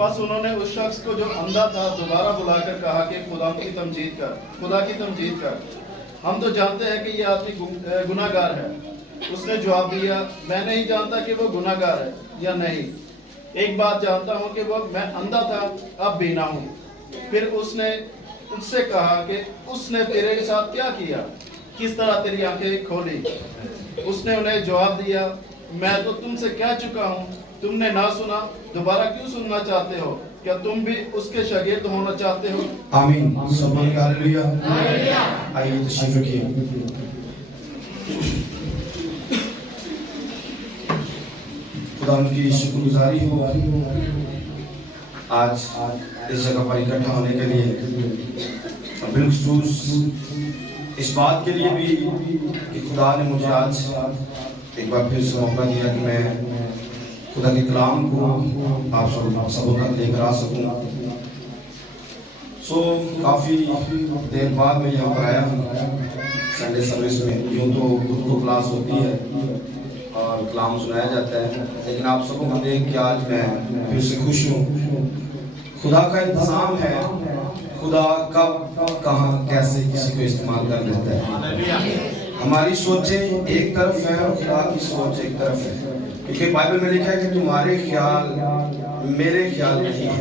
बस उन्होंने उस शख्स को जो अंधा था दोबारा बुलाकर कहा कि खुदा की तमजीद कर। हम तो जानते हैं कि ये आदमी गुनाहगार है। उसने जवाब दिया, मैं नहीं जानता कि वो गुनाहगार है या नहीं। एक बात जानता हूँ कि वो मैं अंधा था, अब बीना हूँ। फिर उसने उससे कहा कि उसने तेरे साथ क्या किया, किस तरह तेरी आंखें खोली। उसने उन्हें जवाब दिया, मैं तो तुमसे कह चुका हूँ, तुमने ना सुना, दोबारा क्यों सुनना चाहते हो? क्या तुम भी उसके शागिर्द होना चाहते हो? आमीन। हालेलुया। आइए तशरीफ रखिए। खुदा उनकी शुक्रगुजारी हो आज इस जगह पर इकट्ठा होने के लिए, बिलखुसूस इस बात के लिए भी कि खुदा ने मुझे आज एक बार फिर से मौका दिया कि मैं खुदा के कलाम को आप सबों तक लेकर आ सकूं। काफ़ी देर बाद मैं यहाँ पर आया हूँ संडे सर्विस में। यूँ तो उर्दू क्लास होती है और कलाम सुनाया जाता है, लेकिन आप सबको मैं देख के आज मैं फिर से खुश हूँ। खुदा का इंतजाम है, खुदा कब कहाँ कैसे किसी को इस्तेमाल कर लेता है। हमारी सोचें एक तरफ है और खुदा की सोच एक तरफ है, क्योंकि बाइबल में लिखा है कि तुम्हारे ख्याल मेरे ख्याल नहीं है,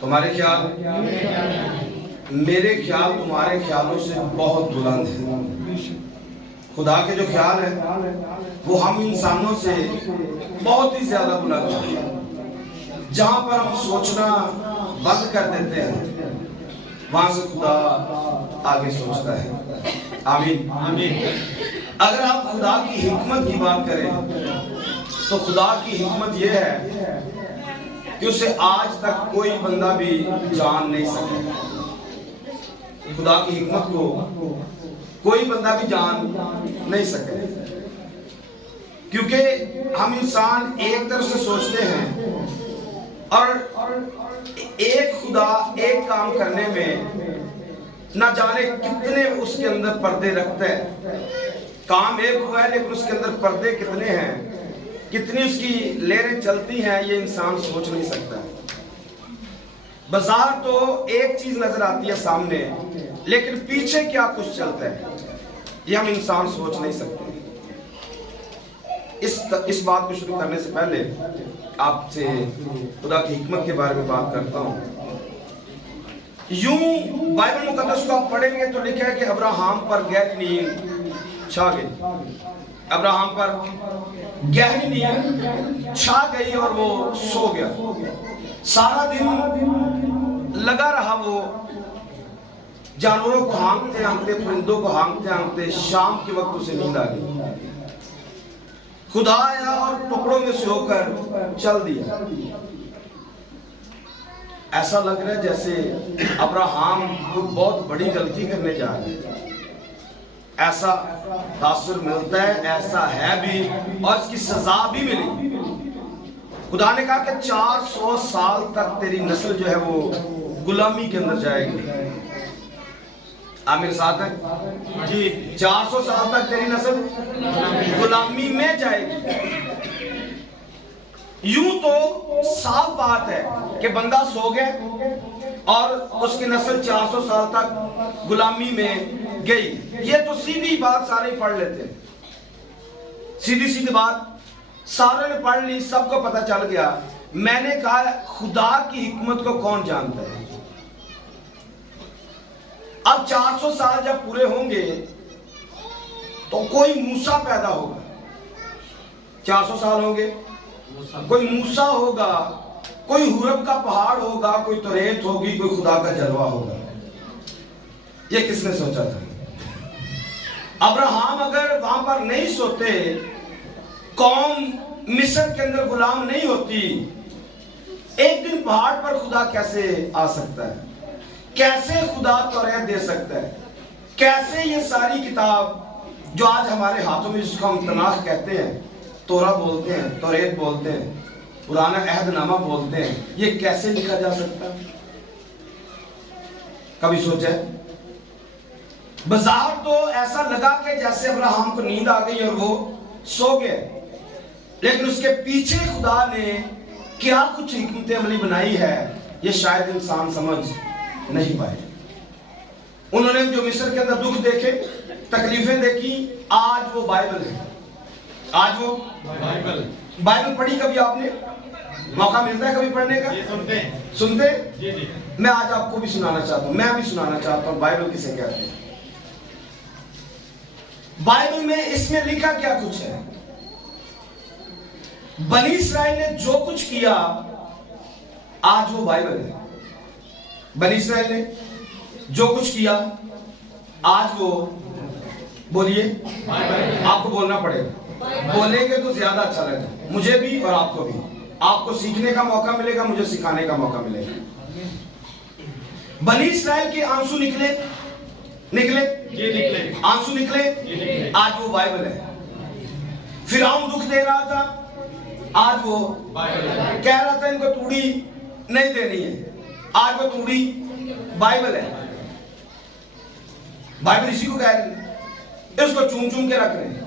तुम्हारे ख्याल मेरे ख्याल तुम्हारे ख्यालों से बहुत बुलंद है। खुदा के जो ख्याल है वो हम इंसानों से बहुत ही ज्यादा बुलंद है। जहां पर हम सोचना बंद कर देते हैं, वहां से खुदा आगे सोचता है। आमीन आमीन। अगर आप खुदा की हिकमत की बात करें तो खुदा की हिकमत यह है कि उसे आज तक कोई बंदा भी जान नहीं सका। खुदा की हिकमत को कोई बंदा भी जान नहीं सके, क्योंकि हम इंसान एक तरफ से सोचते हैं और एक खुदा एक काम करने में ना जाने कितने उसके अंदर पर्दे रखता है। काम एक हुआ है लेकिन उसके अंदर पर्दे कितने हैं, कितनी उसकी लहरें चलती हैं, ये इंसान सोच नहीं सकता। बाजार तो एक चीज नजर आती है सामने, लेकिन पीछे क्या कुछ चलता है ये हम इंसान सोच नहीं सकते। इस बात को शुरू करने से पहले आपसे खुदा की हिकमत के बारे में बात करता हूं। यूं बाइबल मुकद्दस को आप पढ़ेंगे तो लिखा है कि अब्राहम पर गहरी नींद छा गई। अब्राहम पर गहरी नींद छा गई और वो सो गया। सारा दिन लगा रहा वो जानवरों को हाँकते हाँकते, परिंदों को हाँकते हाँकते। शाम के वक्त उसे नींद आ गई। खुदा आया और टुकड़ों में से होकर चल दिया। ऐसा लग रहा है जैसे अब्राहम कोई बहुत बड़ी गलती करने जा रहे हैं, ऐसा तासुर मिलता है। ऐसा है भी और इसकी सजा भी मिली। खुदा ने कहा कि 400 साल तक तेरी नस्ल जो है वो गुलामी के अंदर जाएगी। आप मेरे साथ हैं जी? 400 साल तक तेरी नस्ल गुलामी में जाएगी। यूं तो साफ बात है कि बंदा सो गया और उसकी नस्ल 400 साल तक गुलामी में गई। ये तो सीधी बात सारे पढ़ लेते हैं, सीधी सीधी बात सारे ने पढ़ ली, सबको पता चल गया। मैंने कहा खुदा की हिकमत को कौन जानता है? अब 400 साल जब पूरे होंगे तो कोई मूसा पैदा होगा। 400 साल होंगे, कोई मूसा होगा, कोई हुरब का पहाड़ होगा, कोई तोरेत होगी, कोई खुदा का जलवा होगा। ये किसने सोचा था? अब्राहम अगर वहां पर नहीं सोते, कौम मिस्र के अंदर गुलाम नहीं होती, एक दिन पहाड़ पर खुदा कैसे आ सकता है? कैसे खुदा तौरात दे सकता है? कैसे ये सारी किताब जो आज हमारे हाथों में, जिसको हम तनाख कहते हैं, तोरा बोलते हैं, तौरात बोलते हैं, पुराना अहदनामा बोलते हैं, ये कैसे लिखा जा सकता है? कभी सोचा है? बाजार तो ऐसा लगा कि जैसे अब्राहम को नींद आ गई और वो सो गए, लेकिन उसके पीछे खुदा ने क्या कुछ हिकमत अमली बनाई है, ये शायद इंसान समझ नहीं पाए। उन्होंने जो मिस्र के अंदर दुख देखे, तकलीफें देखी, आज वो बाइबल है। आज वो बाइबल पढ़ी कभी आपने? मौका मिलता है कभी पढ़ने का? सुनते? जी। मैं आज आपको भी सुनाना चाहता हूं, मैं भी सुनाना चाहता हूं बाइबल किसे कहते हैं। बाइबल में इसमें लिखा क्या कुछ है। बनी इस्राएल ने जो कुछ किया, आज वो बाइबल है। बनी इस्राएल ने जो कुछ किया, आज वो, बोलिए, आपको बोलना पड़ेगा। बोलेंगे तो ज्यादा अच्छा लगेगा, मुझे भी और आपको भी। आपको सीखने का मौका मिलेगा, मुझे सिखाने का मौका मिलेगा। बनी इस्राएल के आंसू निकले, आंसू निकले, आज वो बाइबल है। फिरौन दुख दे रहा था, आज वो कह रहा था इनको तूड़ी नहीं देनी है, आज वो तूड़ी बाइबल है। बाइबल इसी को कह रहे हैं, इसको चूम चूम के रख रहे हैं।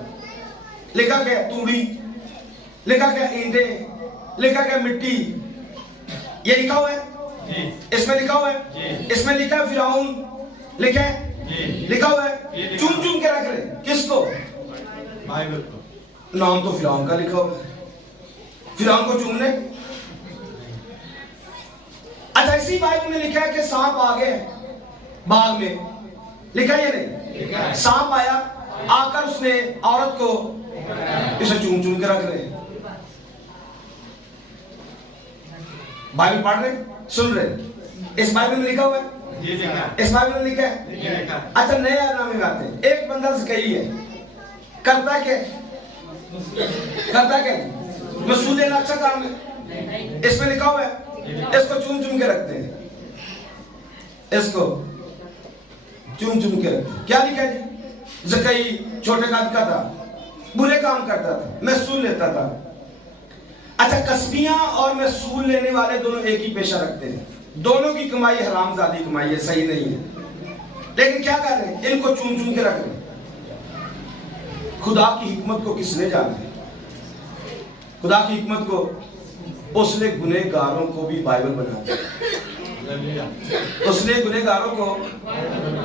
लिखा क्या? तूड़ी, लिखा क्या? ईंटें, लिखा क्या? मिट्टी। ये लिखा हुआ है, इसमें लिखा हुआ है, इसमें लिखा है फिरौन, लिखा है, लिखा हुआ है। चूम चूम के रख रहे हैं किसको? बाइबल को। नाम तो फिरौन का लिखा हुआ है, फिरौन को चूमने। अच्छा, इसी बाइबल में लिखा है कि सांप आ गए बाग में, लिखा है ये नहीं? सांप आया, आकर उसने औरत को इसे चूम चूम के रख रहे हैं। बाइबल पढ़ रहे, सुन रहे, इस बाइबल में लिखा हुआ है, इस बाइबल में लिखा है। अच्छा, नए नामे में आते हैं। एक बंदा कही है, करता क्या? करता क्या? मसूद लेना अच्छा काम है, इसमें लिखा हुआ है, इसको चूम चूम के रखते हैं, इसको चूम चूम के रखते हैं। क्या लिखा है जी? जकई छोटे कद का था, बुरे काम करता था, महसूल लेता था। अच्छा, कस्बियां और महसूल लेने वाले दोनों एक ही पेशा रखते हैं, दोनों की कमाई हरामजादी कमाई है, सही नहीं है। लेकिन क्या कर रहे हैं? इनको चूम चूम के रख रहे हैं। खुदा की हिकमत को किसने जाना है? खुदा की हिकमत को उसने गुनहगारों को भी बाइबल बना दिया। उसने गुनहगारों को,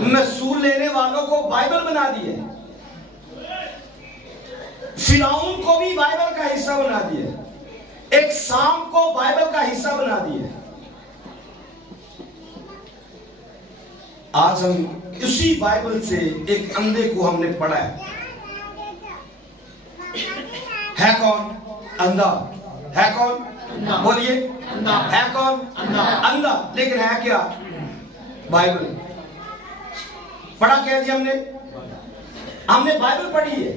महसूल लेने वालों को बाइबल बना दिए। फिरौन को भी बाइबल का हिस्सा बना दिए, एक सांप को बाइबल का हिस्सा बना दिए। आज हम इसी बाइबल से एक अंधे को हमने पढ़ा है कौन? अंधा है। कौन? बोलिए, है कौन? अंधा। लेकिन है क्या? बाइबल। पढ़ा क्या जी हमने? हमने बाइबल पढ़ी है,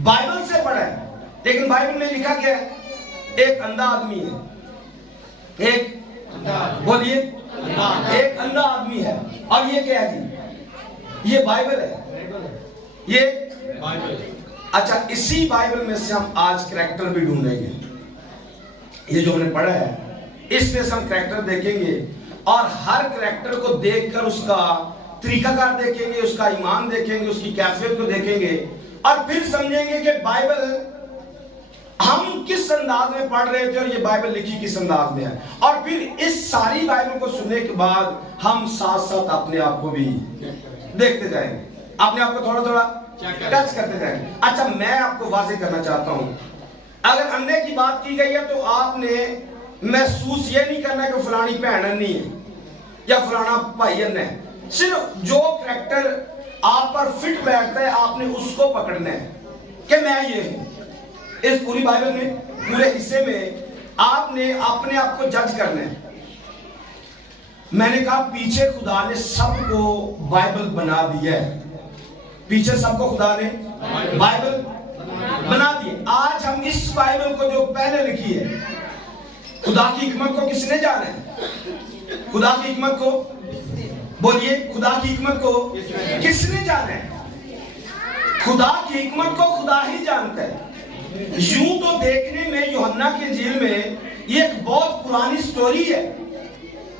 बाइबल से पढ़ा है। लेकिन बाइबल में लिखा क्या है? एक अंधा आदमी है, एक, बोलिए, एक अंधा आदमी है। और ये क्या है जी? ये बाइबल है, ये बाइबल। अच्छा, इसी बाइबल में से हम आज कैरेक्टर भी ढूंढेंगे। ये जो हमने पढ़ा है, इसमें से हम कैरेक्टर देखेंगे और हर कैरेक्टर को देखकर उसका तरीकाकार देखेंगे, उसका ईमान देखेंगे, उसकी कैफियत को देखेंगे और फिर समझेंगे कि बाइबल हम किस अंदाज में पढ़ रहे थे और ये बाइबल लिखी किस अंदाज में है। और फिर इस सारी बाइबल को सुनने के बाद हम साथ साथ अपने आप को भी देखते जाएंगे, अपने आप को थोड़ा थोड़ा टच करते जाएंगे। अच्छा, मैं आपको वाज़ेह करना चाहता हूं, अगर अंधे की बात की गई है तो आपने महसूस ये नहीं करना कि फलानी बहन नहीं है या फलाना भाई है। सिर्फ जो कैरेक्टर आप पर फिट बैठता है आपने उसको पकड़ना है कि मैं ये हूं। इस पूरी बाइबल में, पूरे हिस्से में आपने अपने आप को जज करना है। मैंने कहा पीछे खुदा ने सबको बाइबल बना दिया है, पीछे सबको खुदा ने बाइबल बना दी। आज हम इस बाइबल को जो पहले लिखी है, खुदा की हिकमत को किसने जाना है? खुदा की हिकमत को, बोलिए, खुदा की हिकमत को किसने जाना है? खुदा की हिकमत को खुदा ही जानता है। यूं तो देखने में यूहन्ना के इंजील में ये एक बहुत पुरानी स्टोरी है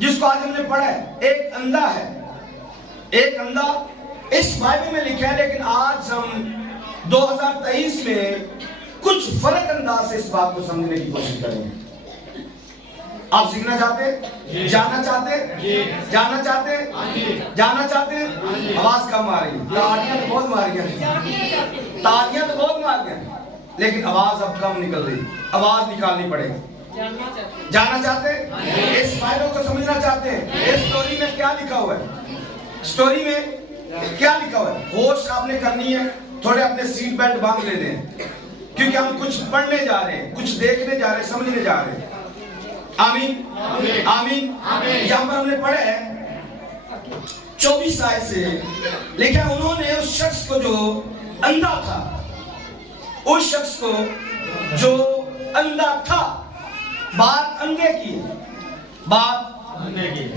जिसको आज हमने पढ़ा है। एक अंधा है, एक अंधा इस बाइबल में लिखा है। लेकिन आज हम 2023 में कुछ फर्क अंदाज से इस बात को समझने की कोशिश करेंगे। आप सीखना चाहते हैं? जानना चाहते हैं? जानना चाहते हैं? जानना चाहते हैं? आवाज कम आ रही है। तालियां तो बहुत मार गया, तालियां तो बहुत मार गया, लेकिन आवाज अब कम निकल रही। आवाज निकालनी पड़ेगी। जानना चाहते हैं? इस बाइबल को समझना चाहते हैं? इस स्टोरी में क्या लिखा हुआ है? स्टोरी में क्या लिखा हुआ है? होश आपने करनी है, थोड़े अपने सीट बेल्ट बांध लेने हैं, क्योंकि हम कुछ पढ़ने जा रहे हैं, कुछ देखने जा रहे हैं, समझने जा रहे हैं। आमीन आमीन। यहां पर हमने पढ़ा है 24 आयत से लिखा, उन्होंने उस शख्स को जो अंधा था, उस शख्स को जो अंधा था, बात अंधे की, बात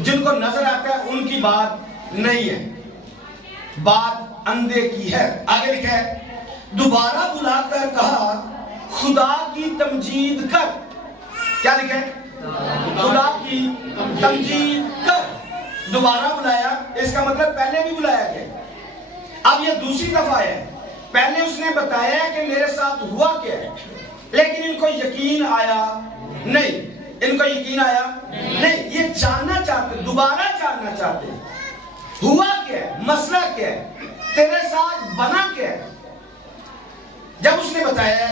जिनको नजर आता है उनकी बात नहीं है, बात अंधे की है। आगे लिखा है, दोबारा बुलाकर कहा, खुदा की तमजीद कर। क्या लिखा है? खुदा की तमजीद कर। दोबारा बुलाया, इसका मतलब पहले भी बुलाया गया, अब यह दूसरी दफा है। पहले उसने बताया कि मेरे साथ हुआ क्या है, लेकिन इनको यकीन आया नहीं, इनको यकीन आया नहीं। ये जानना चाहते, दोबारा जानना चाहते, हुआ क्या है, मसला क्या है, तेरे साथ बना क्या है। जब उसने बताया,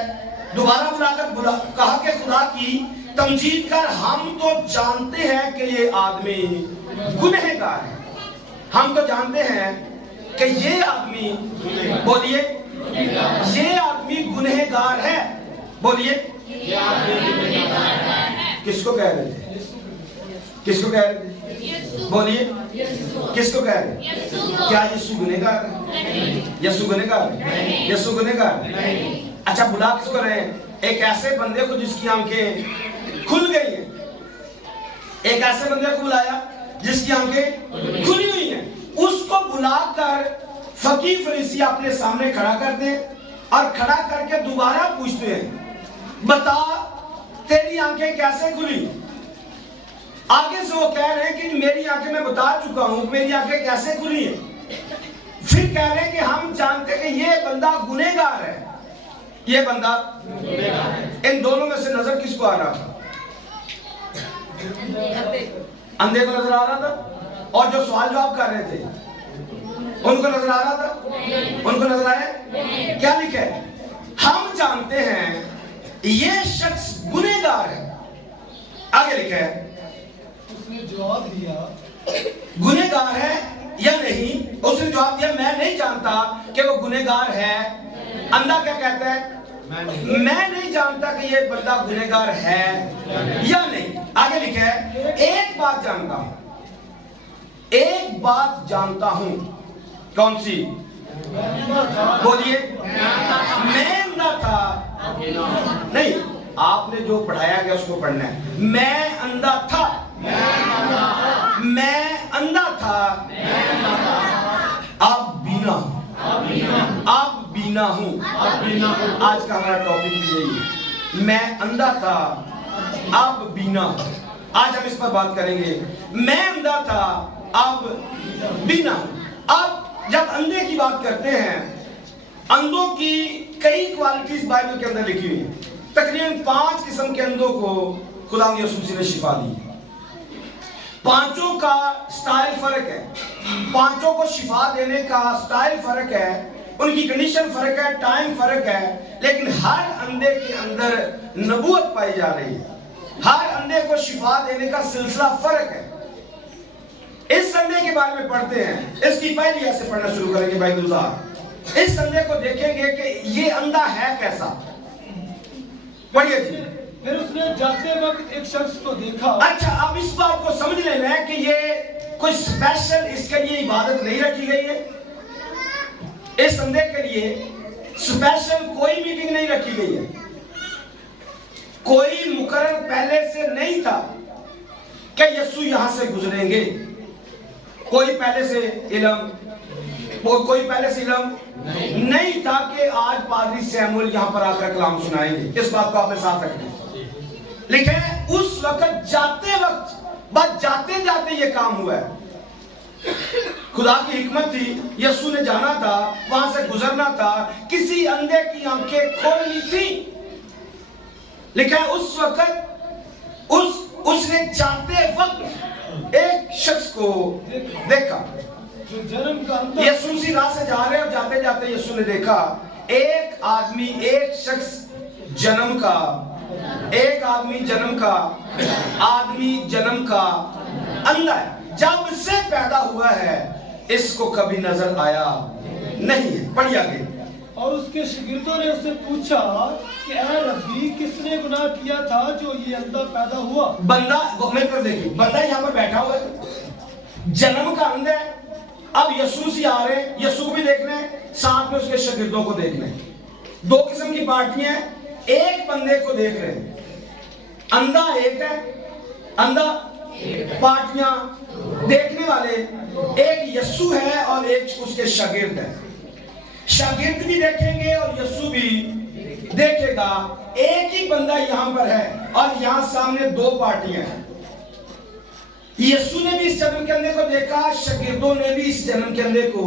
दोबारा बुलाकर कहा कि खुदा की तमजीद कर, हम तो जानते हैं कि ये आदमी गुनहगार है, हम तो जानते हैं कि ये आदमी, बोलिए, ये आदमी गुनहगार है। बोलिए, किसको कह रहे थे? किसको कह रहे थे? बोलिए, किसको कह रहे हैं? क्या यीशु गुनहगार है? यीशु गुनहगार है? यीशु गुनहगार है? अच्छा, बुला किसको रहे हैं? एक ऐसे बंदे को जिसकी आंखें खुल गई हैं, एक ऐसे बंदे को बुलाया जिसकी आंखें खुली हुई हैं, उसको बुलाकर फकीह फरीसी अपने सामने खड़ा करते हैं और खड़ा करके दोबारा पूछते हैं, बता तेरी आंखें कैसे खुली। आगे से वो कह रहे हैं कि मेरी आंखें, मैं बता चुका हूं, मेरी आंखें कैसे खुली हैं। फिर कह रहे हैं कि हम जानते हैं कि ये बंदा गुनहगार है, ये बंदा गुनहगार है। इन दोनों में से नजर किसको आ रहा था? अंधे को नजर आ रहा था, और जो सवाल जवाब कर रहे थे उनको नजर आ रहा था? उनको नजर आया? क्या लिखा है? हम जानते हैं ये शख्स गुनहगार है। आगे लिखा है, उसने जवाब दिया, गुनहगार है या नहीं? उसने जवाब दिया, मैं नहीं जानता कि वो गुनहगार है। अंधा क्या कहता है? मैं नहीं जानता कि ये बंदा गुनहगार है या नहीं। आगे लिखा है, एक बात जानता हूं, एक बात जानता हूं। कौन सी? बोलिए, मैं अंधा था। नहीं, आपने जो पढ़ाया गया उसको पढ़ना है। मैं अंधा था, मैं अंधा था, अब बीना, अब बीना हूं। आज का हमारा टॉपिक भी यही है, मैं अंधा था, अब बीना हूं। आज हम इस पर बात करेंगे। मैं अंधा था, अब बीना। अब जब अंधे की बात करते हैं, अंधों की कई क्वालिटीज बाइबल के अंदर लिखी हुई है। तकरीबन 5 किस्म के अंधों को खुदा यीशु मसीह ने शिफा दी है। पांचों का स्टाइल फर्क है, पांचों को शिफा देने का स्टाइल फर्क है, उनकी कंडीशन फर्क है, टाइम फर्क है, लेकिन हर अंधे के अंदर नबूवत पाई जा रही है। हर अंधे को शिफा देने का सिलसिला फर्क है। इस संडे के बारे में पढ़ते हैं, इसकी पहली ऐसे पढ़ना शुरू करेंगे भाई गुलजार। इस संडे को देखेंगे कि ये अंधा है कैसा। पढ़िए जी। फिर उसने जाते वक्त एक शख्स को देखा। अच्छा, अब इस बात को समझ लेना है कि ये कोई स्पेशल इसके लिए इबादत नहीं रखी गई है। इस संडे के लिए स्पेशल कोई मीटिंग नहीं रखी गई है, कोई मुकर्रर पहले से नहीं था कि यीशु यहां से गुजरेंगे। कोई पहले से इल्म नहीं था कि आज पादरी सैमुअल यहां पर आकर कलाम सुनाएंगे। इस बात को आपने साथ रखना है। लिखे उस वक्त जाते वक्त, बस जाते जाते ये काम हुआ है। खुदा की हिकमत थी, यीशु ने जाना था, वहां से गुजरना था, किसी अंधे की आंखें खोलनी थी। लिखा है उस वक्त उस उसने जाते वक्त एक शख्स को देखा। जो जन्म का अंधा यीशु उसी राह से जा रहे और जाते जाते यीशु ने देखा एक आदमी, एक शख्स जन्म का, एक आदमी जन्म का अंधा है, जब से पैदा हुआ है इसको कभी नजर आया नहीं है। पढ़िए आगे। और उसके शागिर्दों ने उससे पूछा कि ऐ रब्बी, किसने गुनाह किया था जो ये अंधा पैदा हुआ? बंदा, मिलकर देखिए, बंदा यहाँ पर बैठा हुआ है, जन्म का अंधा है। अब यीशु से आ रहे हैं, यीशु को भी देख रहे हैं, साथ में उसके शागिर्दों को देख रहे हैं। दो किस्म की पार्टियां हैं। एक बंदे को देख रहे हैं, अंधा एक है, अंधा पार्टियां देखने वाले, एक यीशु है और एक उसके शागिर्द है। शागिर्द भी देखेंगे और यीशु भी देखेगा। एक ही बंदा यहां पर है और यहां सामने दो पार्टियां हैं। यीशु ने भी इस जन्म के अंधे को देखा, शागिर्दों ने भी इस जन्म के अंधे को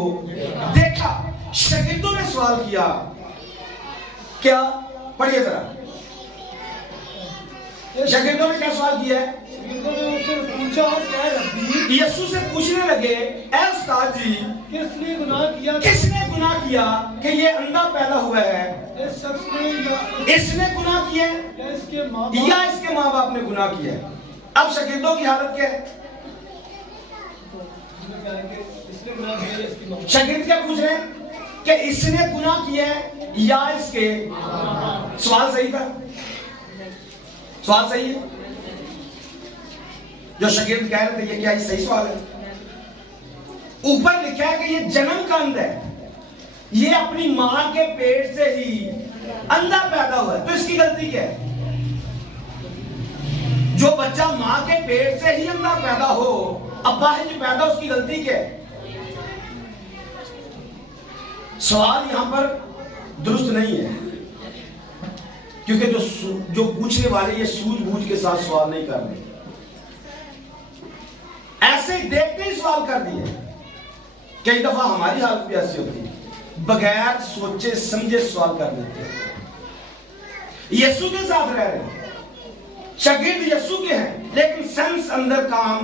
देखा। शागिर्दों ने सवाल किया, क्या? पढ़िए जरा, शागिर्दों ने क्या सवाल किया है? शागिर्दों ने उससे पूछा कि ऐ रब्बी, यीशु से पूछने लगे, ऐ उस्ताद जी, किसने गुनाह किया? किसने गुनाह किया कि ये अंधा पैदा हुआ है? इस शख्स ने या इसने गुनाह किया है या इसके माँ या इसके माँ बाप ने गुनाह किया है? अब शागिर्दों की हालत क्या है? इसने गुनाह किया या इसकी माँ? शागिर्द क्या पूछ रहे हैं कि इसने गुनाह किया है या इसके? सवाल सही था, सवाल सही है। जो शागिर्द कह रहे थे ये क्या ये सही सवाल है? ऊपर लिखा है कि ये जन्म का अंधा है, ये अपनी मां के पेट से ही अंधा पैदा हुआ है, तो इसकी गलती क्या है? जो बच्चा मां के पेट से ही अंधा पैदा हो, अब्बा है जो पैदा, उसकी गलती क्या है? सवाल यहां पर दुरुस्त नहीं है, क्योंकि जो पूछने वाले ये सूझबूझ के साथ सवाल नहीं कर रहे, ऐसे देखते ही सवाल कर दिए। कई दफा हमारी हालत भी ऐसी होती है, बगैर सोचे समझे सवाल कर देते हैं। यीशु के साथ रह रहे हैं, शागिर्द यीशु के हैं, लेकिन सेंस अंदर काम,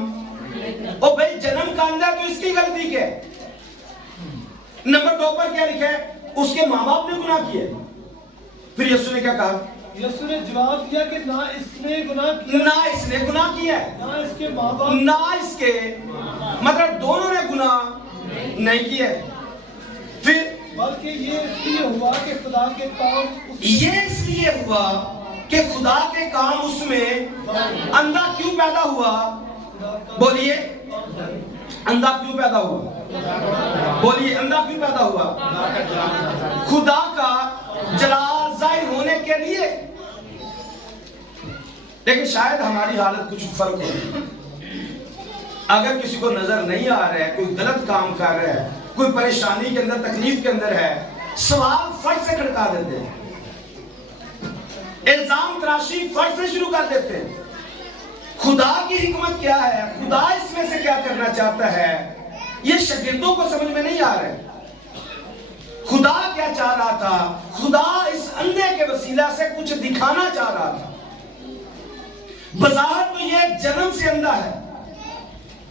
ओ भाई जन्म का अंदर, तो इसकी गलती क्या है? नंबर 2 पर क्या लिखा है? उसके माँ बाप ने गुनाह किए। फिर यीशु ने क्या कहा? यीशु ने जवाब दिया कि ना इसने गुनाह किया, ना इसने गुनाह किया है, ना इसके माँ बाप, ना इसके, मतलब दोनों ने गुनाह नहीं किया है। फिर बल्कि ये इसलिए हुआ कि खुदा के काम ये इसलिए हुआ कि खुदा के काम उसमें अंधा क्यों पैदा हुआ? बोलिए, अंधा क्यों पैदा हुआ? बोलिए, अंधा क्यों पैदा हुआ? खुदा का जलाल जाहिर होने के लिए। लेकिन शायद हमारी हालत कुछ फर्क हो। अगर किसी को नजर नहीं आ रहा है, कोई गलत काम कर रहा है, कोई परेशानी के अंदर, तकलीफ के अंदर है, सवाल फट से खड़का देते हैं, इल्जाम तराशी फट से शुरू कर देते हैं। खुदा की हिकमत क्या है, खुदा इसमें से क्या करना चाहता है, ये शागिर्दों को समझ में नहीं आ रहा है। खुदा क्या चाह रहा था? खुदा इस अंधे के वसीला से कुछ दिखाना चाह रहा था। बज़ाहिर तो ये जन्म से अंधा है,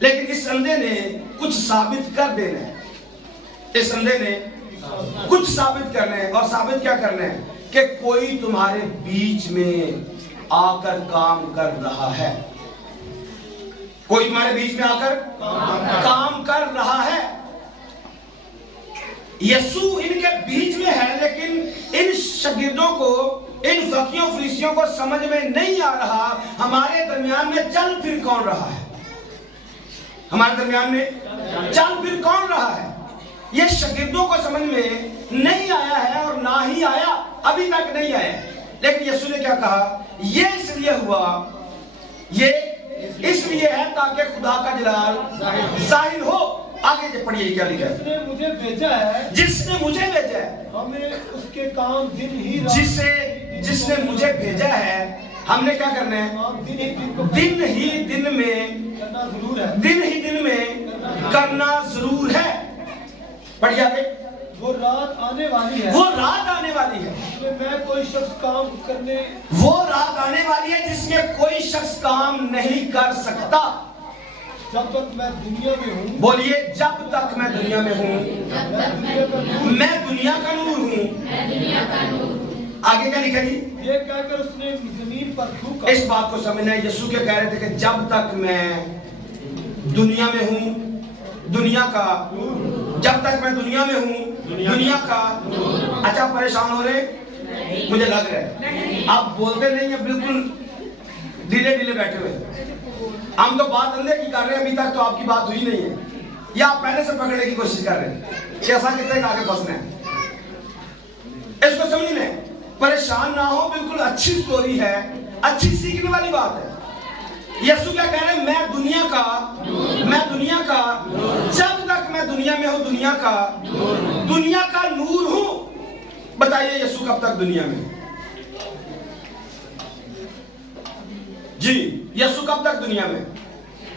लेकिन इस अंधे ने कुछ साबित कर देना है। इस अंधे ने कुछ साबित करना है, और साबित क्या करना है? कि कोई तुम्हारे बीच में आकर काम कर रहा है। कोई तुम्हारे बीच में आकर काम कर रहा है। यीशु इनके बीच में है, लेकिन इन शागिर्दों को, इन फकीरों फरीसियों को समझ में नहीं आ रहा हमारे दरमियान में चल फिर कौन रहा है। हमारे दरमियान में चल फिर कौन रहा है, ये शागिर्दों को समझ में नहीं आया है, और ना ही आया, अभी तक नहीं आया। लेकिन यीशु ने क्या कहा? ये इसलिए हुआ, ये इसलिए है ताकि खुदा का जलाल जाहिर हो। आगे पढ़िए क्या लिखा है? जिसने मुझे भेजा है, जिसने मुझे भेजा है, हमें उसके काम दिन ही जिसने मुझे भेजा है, हमने क्या करना है? दिन ही दिन में करना जरूर है, दिन ही दिन में करना जरूर है। पढ़िए आगे। वो रात आने वाली है, वो रात आने वाली है, उसमें मैं कोई शख्स काम करने, वो रात आने वाली है जिसमें कोई शख्स काम नहीं कर सकता। जब तक मैं दुनिया में हूँ, बोलिए, जब तक मैं दुनिया में हूँ मैं दुनिया का नूर हूँ। आगे क्या लिखा जी? ये कहकर उसने जमीन पर थूका। इस बात को समझना है, यीशु के कह रहे थे कि जब तक मैं दुनिया में हूँ, दुनिया का, जब तक मैं दुनिया में हूँ दुनिया का। अच्छा, परेशान हो रहे? मुझे लग रहा है आप बोलते नहीं है, बिल्कुल ढीले ढीले बैठे हुए। हम तो बात अंधे की कर रहे हैं, अभी तक तो आपकी बात हुई नहीं है, या आप पहले से पकड़ने की कोशिश कर रहे हैं कि ऐसा कितने आगे फंसना है। इसको समझ लें, परेशान ना हो, बिल्कुल अच्छी स्टोरी है, अच्छी सीखने वाली बात है। यीशु क्या कह रहे हैं? मैं दुनिया का, जब तक मैं दुनिया में हूं दुनिया का नूर हूं। बताइए, यीशु कब तक दुनिया में? जी, यीशु कब तक दुनिया में?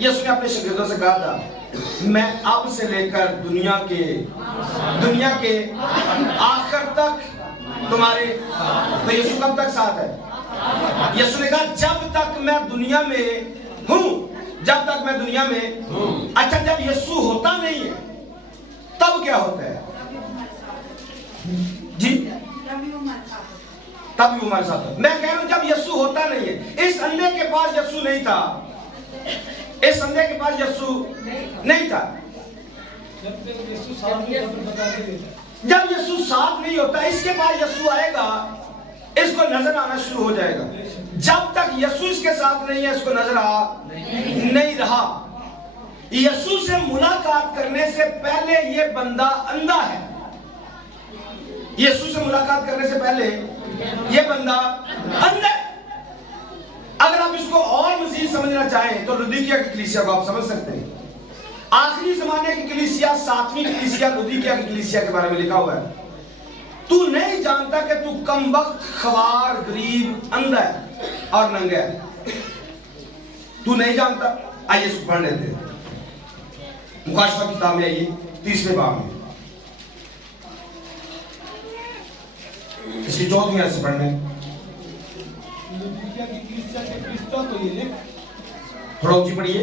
यीशु ने अपने शागिर्दों से कहा था, मैं अब से लेकर दुनिया के आखिर तक तुम्हारे। तो यीशु कब तक साथ है? यीशु ने कहा, जब तक मैं दुनिया में हूं, जब तक मैं दुनिया में हूं। अच्छा, जब यीशु होता नहीं है तब क्या होता है जी? तब भी हमारे साथ है। मैं कह रहा हूं, जब यीशु होता नहीं है। इस अंधे के पास यीशु नहीं था, इस अंधे के पास यीशु नहीं था। जब यीशु साथ नहीं होता, इसके पास यीशु आएगा, इसको नजर आना शुरू हो जाएगा। जब तक यीशु इसके साथ नहीं है, इसको नजर आ नहीं रहा। यीशु से मुलाकात करने से पहले ये बंदा अंधा है। यीशु से मुलाकात करने से पहले ये बंदा अंधा है। अगर आप इसको और मजीद समझना चाहें तो लुदीकिया की कलीसिया को आप समझ सकते हैं। आखिरी जमाने की कलीसिया, 7वीं कलीसिया, लुदीकिया की कलीसिया के बारे में लिखा हुआ है, तू नहीं जानता कि तू कमबख्त, ख्वार, गरीब, अंधा है और नंगा है। तू नहीं जानता। आइए इसको पढ़ लेते हैं। मुकाशफा किताब में आइए, 30वें बाब में, इसकी 4वीं आयत से पढ़ने। लुदीकिया की कलीसिया के फरिश्ता को ये लिख, थोड़ा ऊंची पढ़िए।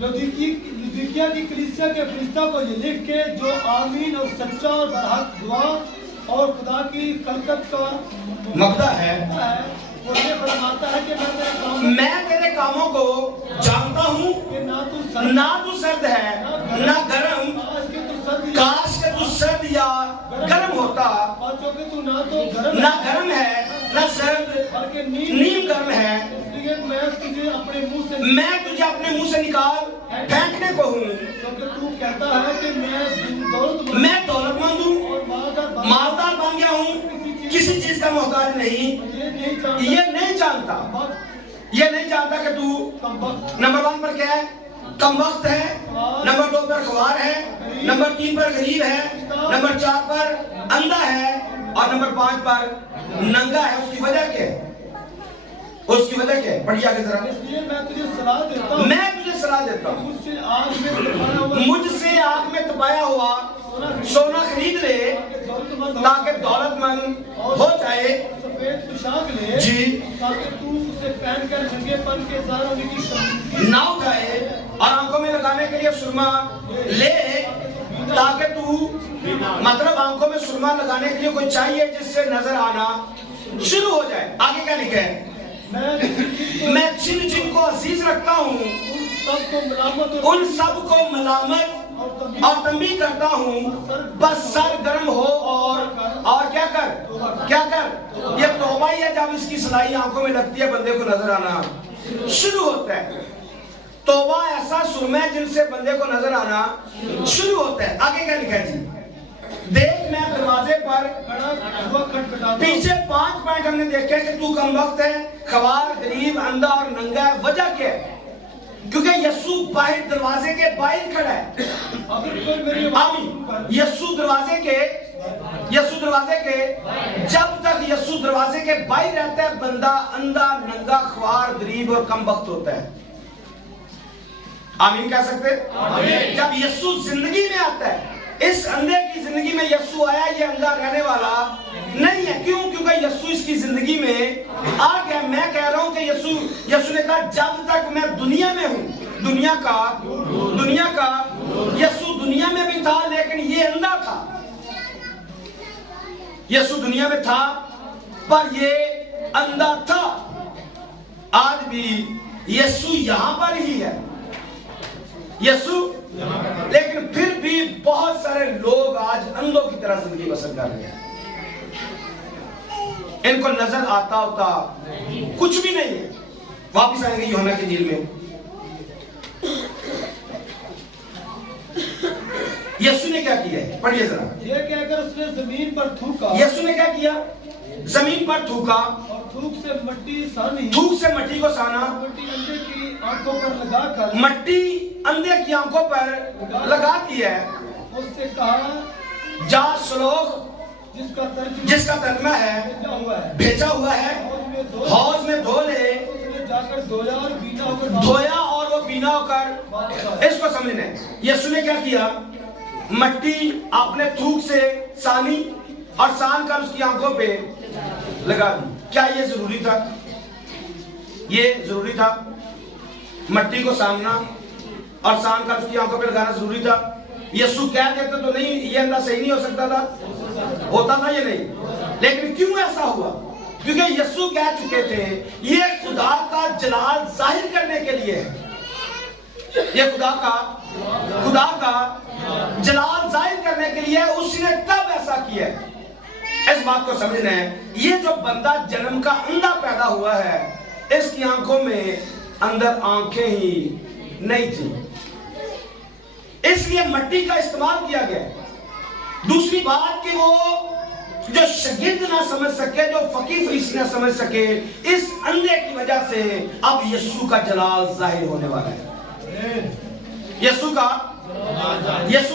लुदीकिया की कलीसिया के फरिश्ता को ये लिख के, जो आमीन और सच्चा और बरहक दुआ और खुदा की खलकत का मबदा है, वो ये फरमाता है कि मैं तेरे कामों को जानता हूँ कि ना तू सर्द है ना गर्म, काश के तू सर्द या गर्म होता, और जो कि तू ना तो गर्म ना गर्म है ना सर्द, बल्कि नीम गर्म है। इसलिए मैं तुझे अपने मुंह से निकाल फेंकने को हूँ, क्योंकि तू कहता है कि मैं दौलतमंद हूँ और मालदार बन गया हूँ, किसी चीज का मोहताज नहीं। ये नहीं जानता कि तू नंबर 1 पर क्या है? कमबख्त है, नंबर 2 पर ख्वार है, नंबर 3 पर गरीब है, नंबर 4 पर अंधा है और नंबर 5 पर नंगा है। उसकी वजह क्या है? पढ़िए आगे जरा। इसलिए मैं तुझे सलाह देता हूँ, मुझसे आग में तपाया हुआ सोना खरीद ले ताकि दौलतमंद हो जाए, सफेद पोशाक ले जी, ताकि तू उसे पहनकर नंगेपन के ज़ाहिर होने की शर्म ना उठाए, और आंखों में लगाने के लिए सुरमा ले ताकि तू, मतलब आंखों में सुरमा लगाने के लिए कोई चाहिए जिससे नजर आना शुरू हो जाए। आगे क्या लिखा है? मैं जिनको अजीज रखता हूँ उन सबको मलामत और तंबीह करता हूँ, बस सर गर्म हो और क्या कर? ये तौबा ही है जब इसकी सलाई आंखों में लगती है, बंदे को नजर आना शुरू होता है। तौबा ऐसा सुरमा है जिनसे बंदे को नजर आना शुरू होता है। आगे क्या लिखा है जी? देख, मैं दरवाजे पर खटखटाता। पीछे 5 पॉइंट हमने देखे कि तू कमबख्त है, ख्वार, गरीब, अंधा और नंगा है। वजह क्या है? क्योंकि यीशु बाहर दरवाजे के बाहर खड़ा है। आमीन। यीशु दरवाजे के जब तक यीशु दरवाजे के बाहर रहता है, बंदा अंधा, नंगा, ख्वार, गरीब और कमबख्त होता है। आमीन कह सकते? जब यीशु जिंदगी में आता है, इस अंधे की जिंदगी में यीशु आया, ये अंधा रहने वाला नहीं है। क्यों? क्योंकि क्योंकि यीशु इसकी जिंदगी में आ गया। मैं कह रहा हूं कि यीशु ने कहा जब तक मैं दुनिया में हूं, दुनिया का यीशु दुनिया में भी था, लेकिन ये अंधा था। यीशु दुनिया में था पर ये अंधा था। आज भी यीशु यहां पर ही है, यीशु, लेकिन फिर भी बहुत सारे लोग आज अंधों की तरह जिंदगी बसर कर रहे हैं। इनको नजर आता होता कुछ भी नहीं है। वापिस आएंगे यूहन्ना की इंजील में। यीशु ने क्या किया है, पढ़िए जरा। ये कहकर उसने जमीन पर थूका। यीशु ने क्या किया? जमीन पर थूका और थूक से मट्टी सानी। थूक से मट्टी को साना। मट्टी अंधे की आंखों पर लगाकर। मट्टी अंधे की आंखों पर लगा दी है। उससे कहा जा श्लोक जिसका तर्जमा है भेजा हुआ है, हौज में धो ले। उसने जाकर धोया और बीना होकर धोया और वो बीना होकर। इसको समझने, यीशु ने क्या किया? मट्टी अपने थूक से सानी और सान कर उसकी आंखों पे लगा दी। क्या ये जरूरी था? ये जरूरी था? मट्टी को सानना और सान कर उसकी आंखों पे लगाना जरूरी था? यीशु कह देते तो नहीं ये अंधा सही नहीं हो सकता था? होता था ये नहीं। लेकिन क्यों ऐसा हुआ? क्योंकि यीशु कह चुके थे ये खुदा का जलाल जाहिर करने के लिए है। ये खुदा का जलाल जाहिर करने के लिए उसने तब ऐसा किया है। इस बात को समझना है। ये जो बंदा जन्म का अंधा पैदा हुआ है, इसकी आंखों में अंदर आंखें ही नहीं थी, इसलिए मट्टी का इस्तेमाल किया गया। दूसरी बात कि वो जो शागिर्द ना समझ सके, जो फकीर फरीसी ना समझ सके, इस अंधे की वजह से अब यीशु का जलाल जाहिर होने वाला है। यीशु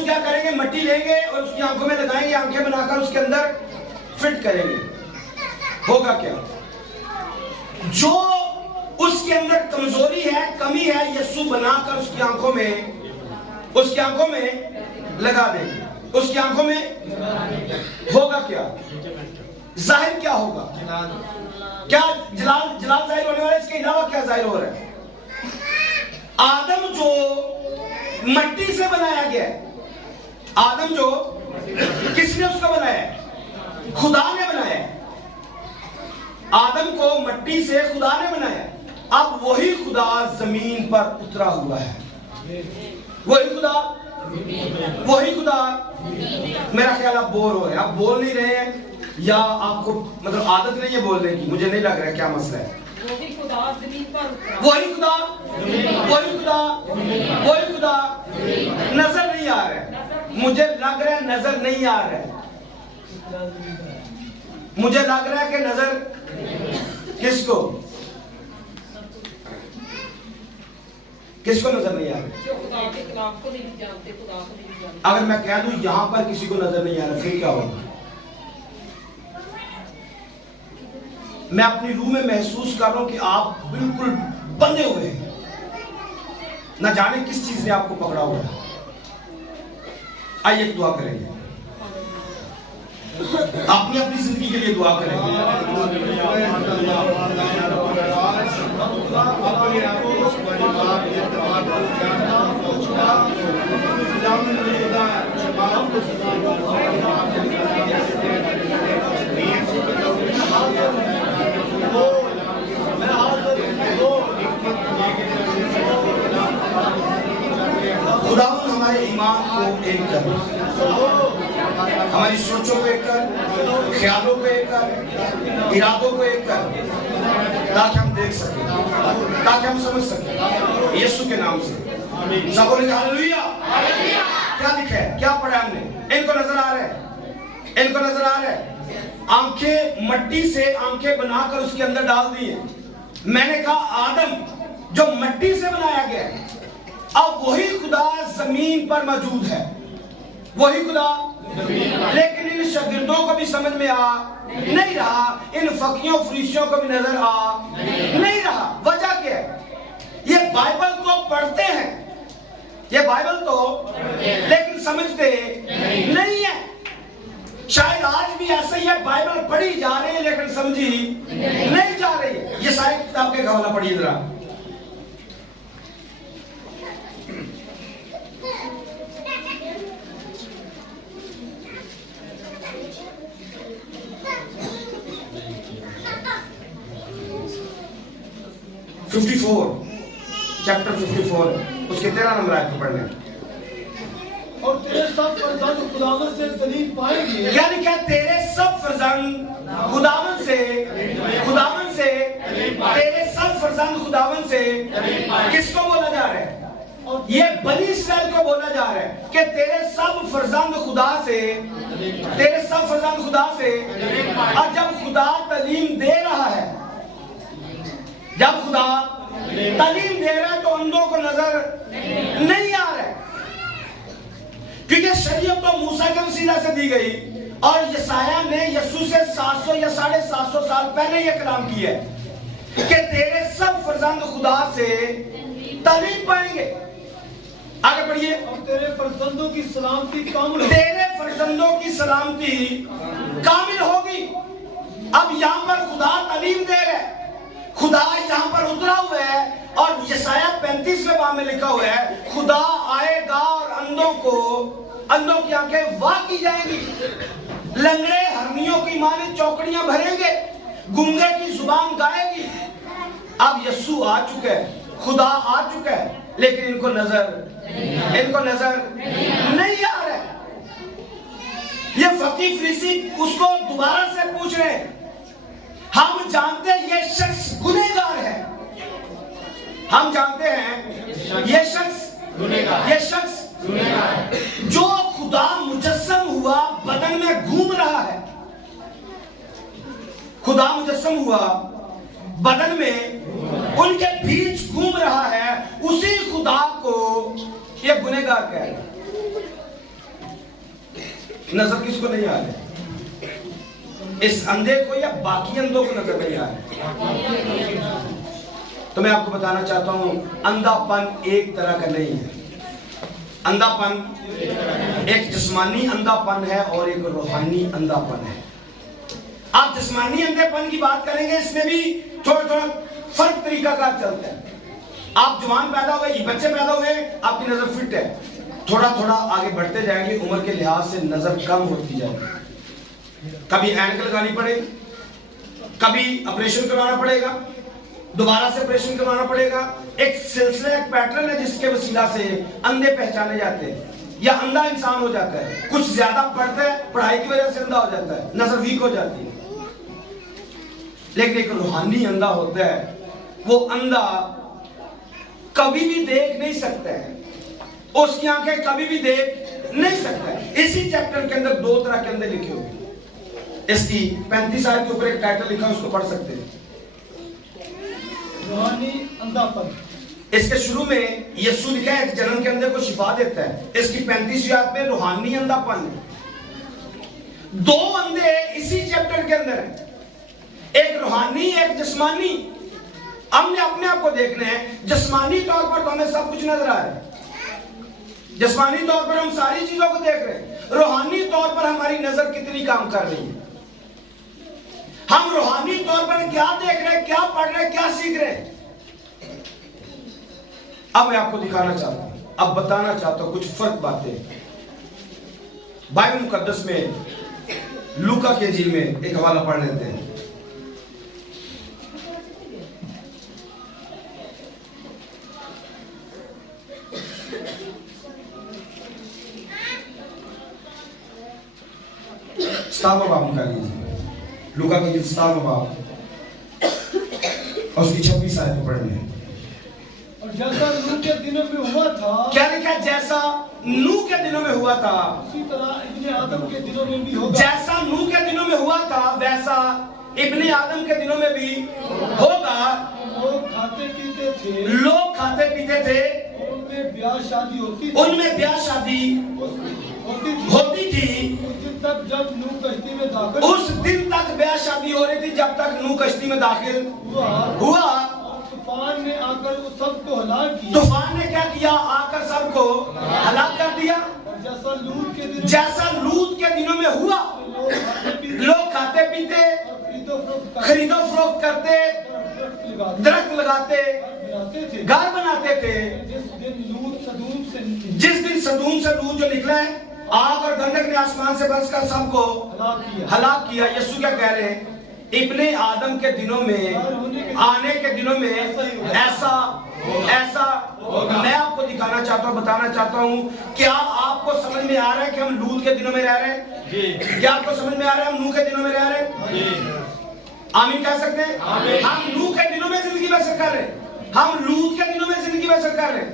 क्या करेंगे? मट्टी लेंगे और उसकी आंखों में लगाएंगे, आंखें बनाकर उसके अंदर फिट करेंगे। होगा क्या? जो उसके अंदर कमजोरी है, कमी है, यीशु बनाकर उसकी आंखों में लगा देंगे। उसकी आंखों में होगा क्या? जाहिर क्या होगा? क्या जलाल जाहिर होने वाला है? इसके अलावा क्या जाहिर हो रहा है? आदम जो मट्टी से बनाया गया, आदम जो किसने उसको बनाया? खुदा ने बनाया। आदम को मट्टी से खुदा ने बनाया। अब वही खुदा जमीन पर उतरा हुआ है। वही खुदा। मेरा ख्याल आप बोर हो रहे हैं, आप बोल नहीं रहे हैं, या आपको मतलब आदत नहीं है बोलने की? मुझे नहीं लग रहा है क्या मसला है। वही खुदा नजर नहीं आ रहा है। मुझे लग रहा है नजर नहीं आ रहा है। मुझे लग रहा है कि नजर किसको नजर नहीं आ रहा? अगर मैं कह दूं यहां पर किसी को नजर नहीं आ रहा, फिर क्या होगा? मैं अपनी रूह में महसूस कर रहा हूं कि आप बिल्कुल बंधे हुए हैं, न जाने किस चीज ने आपको पकड़ा हुआ है। आइए दुआ करेंगे, अपनी जिंदगी के लिए दुआ करेंगे। खुदावंद हमारे ईमान को एक कर, हमारी सोचों को एक कर, ख्यालों को एक कर, इरादों को एक कर, ताकि हम देख सकें, ताकि हम समझ सकें। यीशु के नाम से सब बोलेंगे हालेलुया। क्या लिखा है, क्या पढ़ा हमने? इनको नजर आ रहा है, इनको नजर आ रहा है। आंखें मट्टी से आंखें बनाकर उसके अंदर डाल दी है। मैंने कहा आदम जो मट्टी से बनाया गया, अब वही खुदा जमीन पर मौजूद है, वही खुदा। लेकिन इन शागिर्दों को भी समझ में आ नहीं रहा, इन फकीरों फरीसियों को भी नजर आ नहीं रहा। वजह क्या है? ये बाइबल तो पढ़ते हैं, ये बाइबल तो, लेकिन समझते नहीं है। शायद आज भी ऐसे ही है, बाइबल पढ़ी जा रही है लेकिन समझी नहीं जा रही है। ये सारी किताब के हवाला पढ़िए जरा। चैप्टर 54 उसके 13 नंबर आयत को पढ़ लें। और तेरे सब फर्जंद खुदावंद से तालीम पाएंगे। यानी क्या तेरे सब फर्जंद खुदावंद से तेरे सब फर्जंद खुदावंद से किसको बोला जा रहा है? ये बनी इस्राएल को बोला जा रहा है कि तेरे सब फर्जंद खुदा से और जब खुदा तालीम दे रहा है, जब खुदा तालीम दे रहा है तो अंधों को नजर नहीं आ रहा है, क्योंकि शरीयत तो मूसा के वसीला से दी गई और यशाया ने यीशु से 700 या 750 साल पहले यह कलाम किया है कि तेरे सब फर्जंद खुदा से तालीम पाएंगे। आगे बढ़िए। और तेरे फर्जंदों की सलामती कामिल होगी। तेरे फर्जंदों की सलामती कामिल होगी। अब यहाँ पर खुदा तालीम दे रहे, खुदा यहाँ पर उतरा हुआ है और यशाया 35वें बाब में लिखा हुआ है खुदा आएगा और अंधों की आंखें वाह की जाएंगी, लंगड़े हरनियों की माने चौकड़ियां भरेंगे, गूंगे की जुबान गाएगी। अब यीशु आ चुका है, खुदा आ चुका है, लेकिन इनको नजर नहीं आ रहा है। ये फकीर फरीसी उसको दोबारा से पूछ रहे हैं, हम जानते हैं ये शख्स गुनहगार है, हम जानते हैं ये शख्स जो खुदा मुजस्सम हुआ बदन में घूम रहा है, खुदा मुजस्सम हुआ बदन में उनके बीच घूम रहा है, उसी खुदा को ये गुनहगार कह रहे हैं। नजर किसको नहीं आ रही? इस अंधे को या बाकी अंधों को नजर नहीं आ रहा? तो मैं आपको बताना चाहता हूं, अंधापन एक तरह का नहीं है। अंधापन एक जिस्मानी अंधापन है और एक रूहानी अंधापन है। आप जिस्मानी अंधेपन की बात करेंगे, इसमें भी थोड़ा फर्क तरीका का चलता है। आप जवान पैदा हुए, बच्चे पैदा हुए, आपकी नजर फिट है, थोड़ा आगे बढ़ते जाएंगे, उम्र के लिहाज से नजर कम होती जाएगी। कभी ऐनक लगानी पड़ेगी, कभी ऑपरेशन करवाना पड़ेगा, दोबारा से ऑपरेशन करवाना पड़ेगा। एक सिलसिला, एक पैटर्न है जिसके वसीला से अंधे पहचाने जाते हैं या अंधा इंसान हो जाता है। कुछ ज्यादा पढ़ता है, पढ़ाई की वजह से अंधा हो जाता है, नजर वीक हो जाती है। लेकिन एक रूहानी अंधा होता है, वो अंधा कभी भी देख नहीं सकता है, उसकी आंखें कभी भी देख नहीं सकता है। इसी चैप्टर के अंदर दो तरह के अंधे लिखे हुए। इसकी 35 आयत के ऊपर एक टाइटल लिखा है, उसको पढ़ सकते हैं, रूहानी अंधापन। इसके शुरू में यीशु लिखा है कि जन्म के अंदर को शिफा देता है। इसकी 35वीं आयत में रूहानी अंधापन है। दो अंधे इसी चैप्टर के अंदर है, एक रूहानी एक जिस्मानी। हमने अपने आप को देखना है। जिस्मानी तौर पर तो हमें सब कुछ नजर आ रहा है, जिस्मानी तौर पर हम सारी चीजों को देख रहे हैं। रूहानी तौर पर हमारी नजर कितनी काम कर रही है, हम रूहानी तौर पर क्या देख रहे हैं, क्या पढ़ रहे हैं, क्या सीख रहे हैं। अब मैं आपको दिखाना चाहता हूं, अब बताना चाहता हूं कुछ फर्क बातें। बाइबल मुकद्दस में लूका के इंजील में एक हवाला पढ़ लेते हैं। सतारहवां बाब निकाल लीजिए, लूका के इंजील 17वां बाब और उसकी 26 आयत को पढ़ने। और जैसा नूह के दिनों में हुआ था, क्या लिखा? जैसा नूह के दिनों में हुआ था उसी तरह इब्ने आदम के दिनों में भी होगा। जैसा नूह के दिनों में हुआ था वैसा इब्ने आदम के दिनों में भी होगा। लोग खाते पीते थे, लोग खाते पीते थे, उनमें ब्याह शादी होती थी, उनमें ब्याह शादी होती थी। उस दिन तक जब नूह कश्ती में दाखिल, उस दिन तक ब्याह शादी हो रही थी जब तक नूह कश्ती में दाखिल हुआ। तूफान ने आकर उस सबको हलाक किया। तूफान ने क्या किया? आकर सबको हलाक कर दिया। और जैसा लूत के जैसा लूत के दिनों में हुआ, लोग खाते पीते, खरीदो फरोख्त करते, दरख्त लगाते, घर बनाते थे। जिस दिन सदूम से लूत जो निकला है, आग और गंधक ने आसमान से बरसकर सबको हलाक किया। यीशु क्या कह रहे हैं? इब्ने आदम के दिनों में, आने के दिनों में ऐसा मैं आपको दिखाना चाहता हूँ, बताना चाहता हूँ। क्या आपको समझ में आ रहा है कि हम लूत के दिनों में रह रहे हैं? क्या आपको समझ में आ रहा है हम नूह के दिनों में रह रहे हैं? आमीन कह सकते हैं? हम नूह के दिनों में जिंदगी बसर कर रहे हैं, हम लूत के दिनों में जिंदगी बसर कर रहे हैं।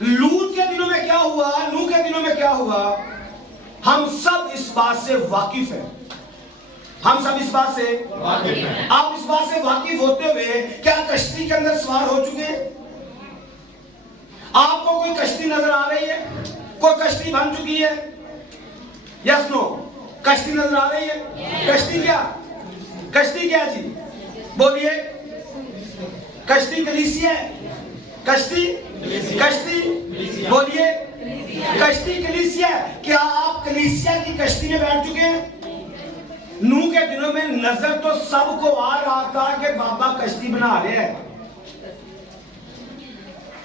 लूत के दिनों में क्या हुआ, नूह के दिनों में क्या हुआ, हम सब इस बात से वाकिफ हैं। हम सब इस बात से वाकिफ हैं। आप इस बात से वाकिफ होते हुए क्या कश्ती के अंदर सवार हो चुके हैं? आपको कोई कश्ती नजर आ रही है? कोई कश्ती बन चुकी है? Yes no? कश्ती नजर आ रही है? कश्ती क्या? कश्ती क्या जी? बोलिए। कश्ती कलीसिया है। कश्ती बोलिए। कश्ती कलीसिया है। क्या आप कलीसिया की कश्ती में बैठ चुके हैं? नूह के दिनों में नजर तो सबको आ रहा था कि बाबा कश्ती बना रहे हैं।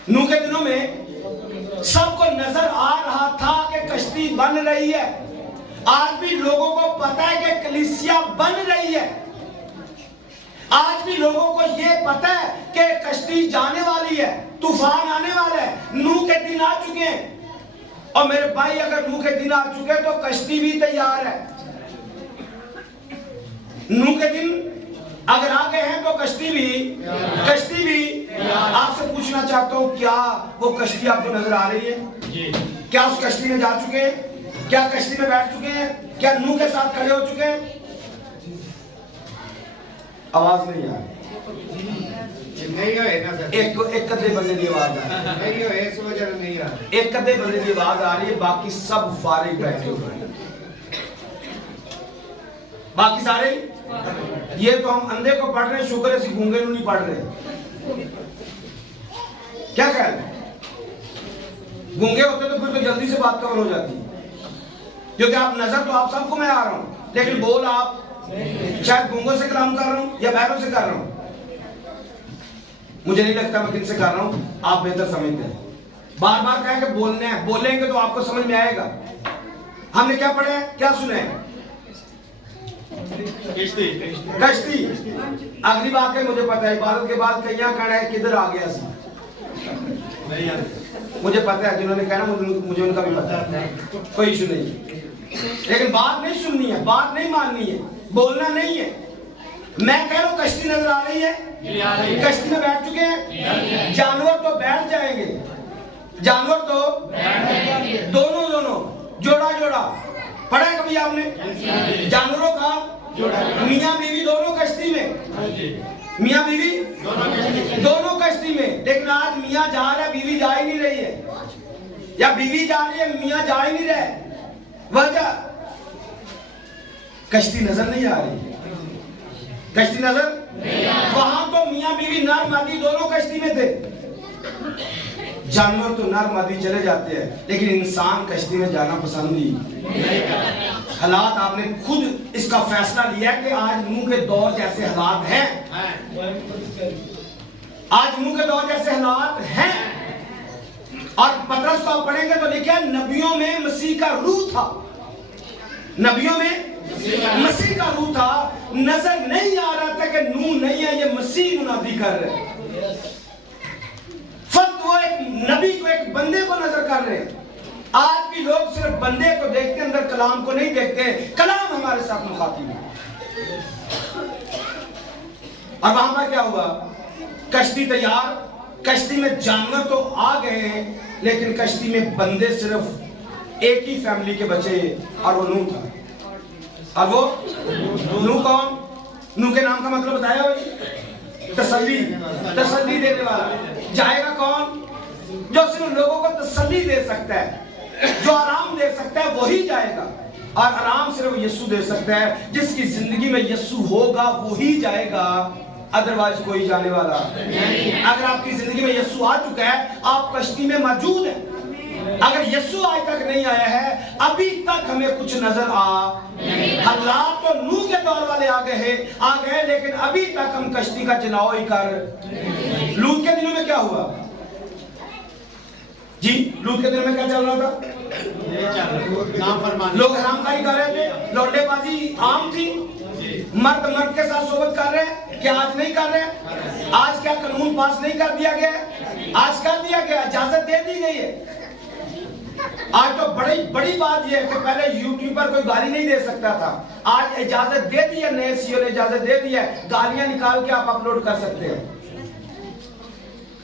नूह के दिनों में सबको नजर आ रहा था कि कश्ती बन रही है। आज भी लोगों को पता है कि कलीसिया बन रही है। आज भी लोगों को यह पता है कि कश्ती जाने वाली है, तूफान आने वाला है, नूह के दिन आ चुके हैं। और मेरे भाई, अगर नूह के दिन आ चुके हैं तो कश्ती भी तैयार है। नूह के दिन अगर आ गए हैं तो कश्ती भी आपसे पूछना चाहता हूं, क्या वो कश्ती आपको नजर आ रही है? क्या उस कश्ती में जा चुके हैं? क्या कश्ती में बैठ चुके हैं? क्या नूह के साथ खड़े हो चुके हैं? आवाज नहीं आ रही। एक कदे बंदे की आवाज आ रही है, एक कदे बंदे की आवाज आ रही है, बाकी सब फारिग बैठे हुए हैं। बाकी सारे ये तो हम अंधे को पढ़ रहे हैं, शुक्र है इसी गूंगे को नहीं पढ़ रहे। क्या कह रहे? गूंगे होते तो फिर तो जल्दी से बात कवर हो जाती, क्योंकि आप नजर तो आप सबको मैं आ रहा हूं, लेकिन बोल आप शायद गूंगों से कलाम कर रहा हूं या बैरों से कर रहा हूं। मुझे नहीं लगता मैं किन से कर रहा हूं, आप बेहतर समझते हैं। बार बार कह के बोलने हैं, बोलेंगे तो आपको समझ में आएगा। हमने क्या पढ़े, क्या सुने? कश्ती। अगली बात है, मुझे पता है इबादत के बाद कहीं कहना है किधर आ गया सी, मुझे पता है जिन्होंने कहना, मुझे उनका भी पता है, कोई इशू नहीं। लेकिन बात नहीं सुननी है, बात नहीं माननी है, बोलना नहीं है। मैं कह रहा हूं कश्ती नजर आ रही है, कश्ती में बैठ चुके हैं। जानवर तो बैठ जाएंगे, जानवर तो दोनों जोड़ा पढ़ा है कभी आपने? जानवरों का मियां बीवी दोनों कश्ती में, मियां बीवी दोनों कश्ती में। लेकिन आज मियां जा रहा है, बीवी जा ही नहीं रही है, या बीवी जा रही है, मियां जा ही नहीं रहे। वजह कश्ती नजर नहीं आ रही, कश्ती नजर। वहां तो मियां बीवी नर मादी दोनों कश्ती में थे। जानवर तो नर मादी चले जाते हैं, लेकिन इंसान कश्ती में जाना पसंद नहीं। हालात आपने खुद इसका फैसला लिया कि आज नूह के दौर जैसे हालात हैं, आज नूह के दौर जैसे हालात हैं। और पतरस को आप पढ़ेंगे तो लिखा है नबियों में मसीह का रूह था, नबियों में मसीह का रूह था। नजर नहीं आ रहा था कि नूह नहीं है, ये मसीह मुनादी कर रहे हैं। फक्त वो एक नबी को, एक बंदे को नजर कर रहे हैं। आज भी लोग सिर्फ बंदे को देखते हैं, अंदर कलाम को नहीं देखते। कलाम हमारे साथ मुखातिब है। और वहां पर क्या हुआ? कश्ती तैयार, कश्ती में जानवर तो आ गए, लेकिन कश्ती में बंदे सिर्फ एक ही फैमिली के बचे, और वो नूह था। और वो नूह कौन? नूह के नाम का मतलब बताया भाई, तसल्ली देने वाला। जाएगा कौन? जो सिर्फ लोगों को तसल्ली दे सकता है, जो आराम दे सकता है, वही जाएगा। और आराम सिर्फ यीशु दे सकता है। जिसकी जिंदगी में यीशु होगा वही जाएगा, अदरवाइज कोई जाने वाला नहीं। अगर आपकी जिंदगी में यीशु आ चुका है, आप कश्ती में मौजूद हैं। अगर यीशु आज तक नहीं आया है, अभी तक हमें कुछ नजर हालात तो नूह के दौर वाले आ गए, लेकिन अभी तक हम कश्ती का चुनाव ही कर। लूत के दिनों में क्या हुआ जी? लूत के दिनों में क्या चल रहा था? लोग हरामकारी कर रहे थे, लौंडेबाजी आम थी, मर्द के साथ सोबत कर रहे हैं। क्या आज नहीं कर रहे हैं? आज क्या कानून पास नहीं कर दिया गया? आज कर दिया गया, इजाजत दे दी गई है। आज तो बड़ी बात यह है कि पहले यूट्यूब पर कोई गाली नहीं दे सकता था, आज इजाजत दे दी है, नए सीओ ने इजाजत दे दी है, गालियां निकाल के आप अपलोड कर सकते हैं।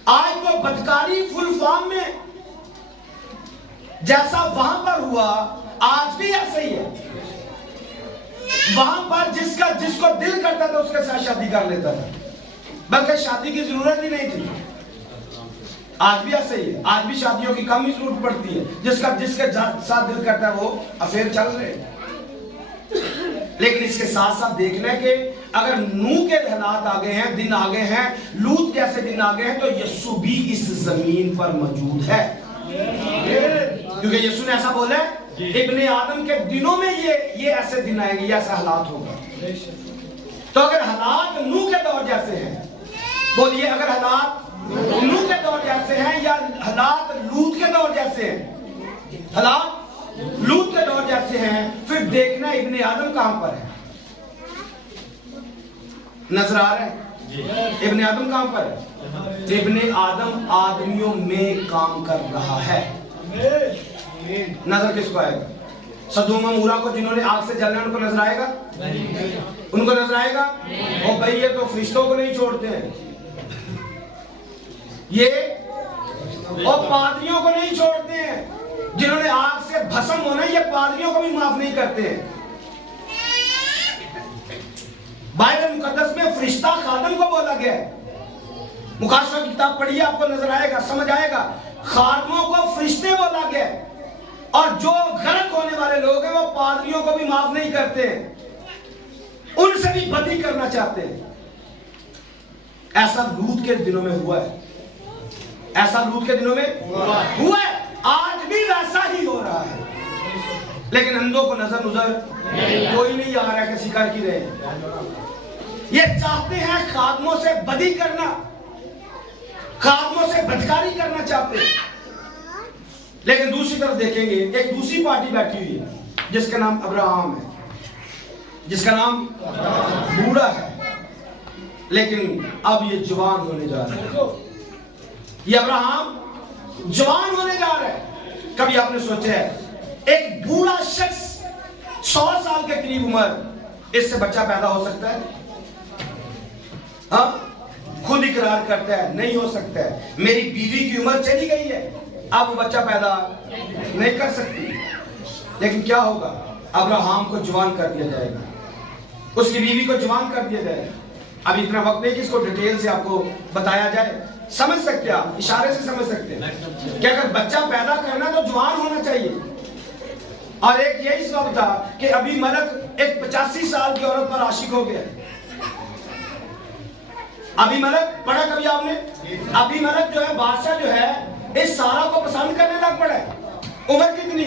आज तो बदकारी फुल फॉर्म में, जैसा वहां पर हुआ आज भी ऐसा ही है। वहां पर जिसको दिल करता था उसके साथ शादी कर लेता था, बल्कि शादी की जरूरत ही नहीं थी। आज भी ऐसे ही है, आज भी शादियों की कम ही जरूरत पड़ती है, जिसके साथ दिल करता है वो अफेयर चल रहे हैं। लेकिन इसके साथ साथ देखना है कि अगर नूह के हालात आ गए हैं, दिन आ गए हैं, लूत जैसे दिन आ गए हैं, तो यीशु भी इस जमीन पर मौजूद है। क्योंकि यीशु ने ऐसा बोला है, इब्ने आदम के दिनों में ये ऐसे दिन आएंगे, ये ऐसा हालात होगा। तो अगर हालात नूह के दौर जैसे हैं, बोलिए, अगर हालात नूह के दौर जैसे हैं या हालात लूत के दौर जैसे हैं? हालात लूत के दौर जैसे हैं, फिर देखना इब्ने आदम कहां पर है। नजर आ रहा है इब्ने आदम कहां पर है? इब्ने आदम आदमियों में काम कर रहा है। नजर किसको आएगा? सदोम और मूरा को, जिन्होंने आग से जलने, उनको नजर आएगा? उनको नजर आएगा? और भाई ये तो फरिश्तों को नहीं छोड़ते हैं, ये और पादरियों को नहीं छोड़ते हैं, जिन्होंने आग से भस्म होना, ये पादरियों को भी माफ नहीं करते हैं। बाइबल मुकद्दस में फरिश्ता खादम को बोला गया है। मुकाशवा की किताब पढ़िए, आपको नजर आएगा, समझ आएगा। खादमों को फरिश्ते बोला गया है, और जो गलत होने वाले लोग हैं वो पादरियों को भी माफ नहीं करते हैं, उनसे भी बदी करना चाहते हैं। ऐसा लूत के दिनों में हुआ है, ऐसा लूत के दिनों में हुआ है, आज भी वैसा ही हो रहा है। लेकिन अंधों को नजर कोई नहीं आ रहा है कि शिकार की रहे। ये चाहते हैं खादमों से बदी करना, खादमों से बदकारी करना चाहते हैं। लेकिन दूसरी तरफ देखेंगे, एक दूसरी पार्टी बैठी हुई है जिसका नाम अब्राहम है, जिसका नाम बूढ़ा है, लेकिन अब ये जवान होने जा रहा है। ये अब्राहम जवान होने जा रहा है। कभी आपने सोचा है एक बूढ़ा शख्स 100 साल के करीब उम्र, इससे बच्चा पैदा हो सकता है? हाँ, खुद इकरार करता है नहीं हो सकता है। मेरी बीवी की उम्र चली गई है, अब बच्चा पैदा नहीं कर सकती। लेकिन क्या होगा? अब्राहम को जवान कर दिया जाएगा, उसकी बीवी को जवान कर दिया जाएगा। अब इतना वक्त नहीं कि इसको डिटेल से आपको बताया जाए, समझ सकते हैं आप, इशारे से समझ सकते हैं कि अगर बच्चा पैदा करना तो जवान होना चाहिए। और एक यही सबब था कि अभी मलक एक 85 साल की औरत पर आशिक हो गया। अभी मलक पढ़ा कभी आपने? अभी मलक जो है, बादशाह जो है, इस सारा को पसंद करने लग पड़ा है। उम्र कितनी?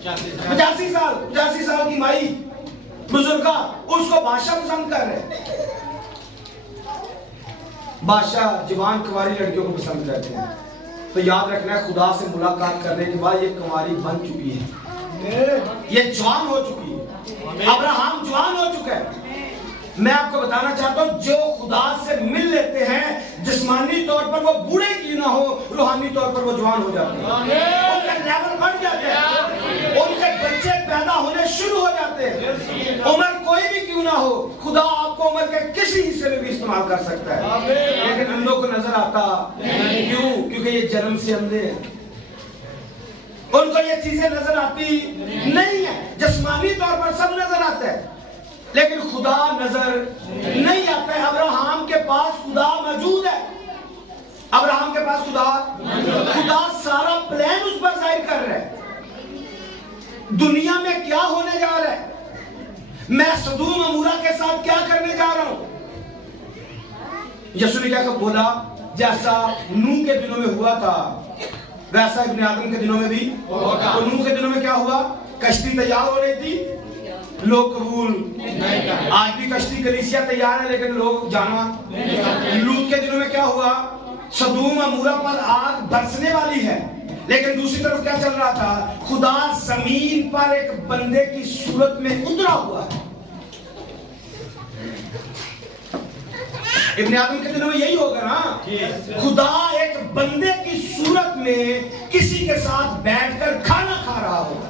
85 साल की माई बुजुर्गा, उसको बादशाह पसंद कर रहे। बादशाह जवान कुंवारी लड़कियों को पसंद करते हैं। तो याद रखना है, खुदा से मुलाकात करने के बाद ये कुंवारी बन चुकी है, ये जवान हो चुकी है। अब्राहम जवान हो चुका है। मैं आपको बताना चाहता हूं, जो खुदा से मिल लेते हैं, जिस्मानी तौर पर वो बूढ़े क्यों ना हो, रूहानी तौर पर वो जवान हो जाते हैं, उनका लेवल बढ़ जाता है, उनके बच्चे पैदा होने शुरू हो जाते हैं। उम्र कोई भी क्यों ना हो, खुदा आपको उम्र के किसी हिस्से में भी इस्तेमाल कर सकता है। लेकिन अंधों को नजर आता क्यों? क्योंकि ये जन्म से अंधे हैं, उनको ये चीजें नजर आती नहीं है। जिस्मानी तौर पर सब नजर आता है, लेकिन खुदा नजर नहीं आता है। अब्राहम के पास खुदा मौजूद है, अब्राहम के पास खुदा सारा प्लान उस पर जाहिर कर रहा है। दुनिया में क्या होने जा रहा है, मैं सदूम अमूरा के साथ क्या करने जा रहा हूं। यीशु ने क्या बोला? जैसा नूह के दिनों में हुआ था वैसा इब्ने आदम के दिनों में भी होगा। तो नूह के दिनों में क्या हुआ? कश्ती तैयार हो रही थी, लोग कबूल नहीं। आज भी कश्ती कलीसिया तैयार है लेकिन लोग जाना। लूत के दिनों में क्या हुआ? सदूम अमूरा पर आग बरसने वाली है, लेकिन दूसरी तरफ क्या चल रहा था? खुदा जमीन पर एक बंदे की सूरत में उतरा हुआ है। इब्ने आदम के दिनों में यही होगा ना, खुदा एक बंदे की सूरत में किसी के साथ बैठकर खाना खा रहा होगा,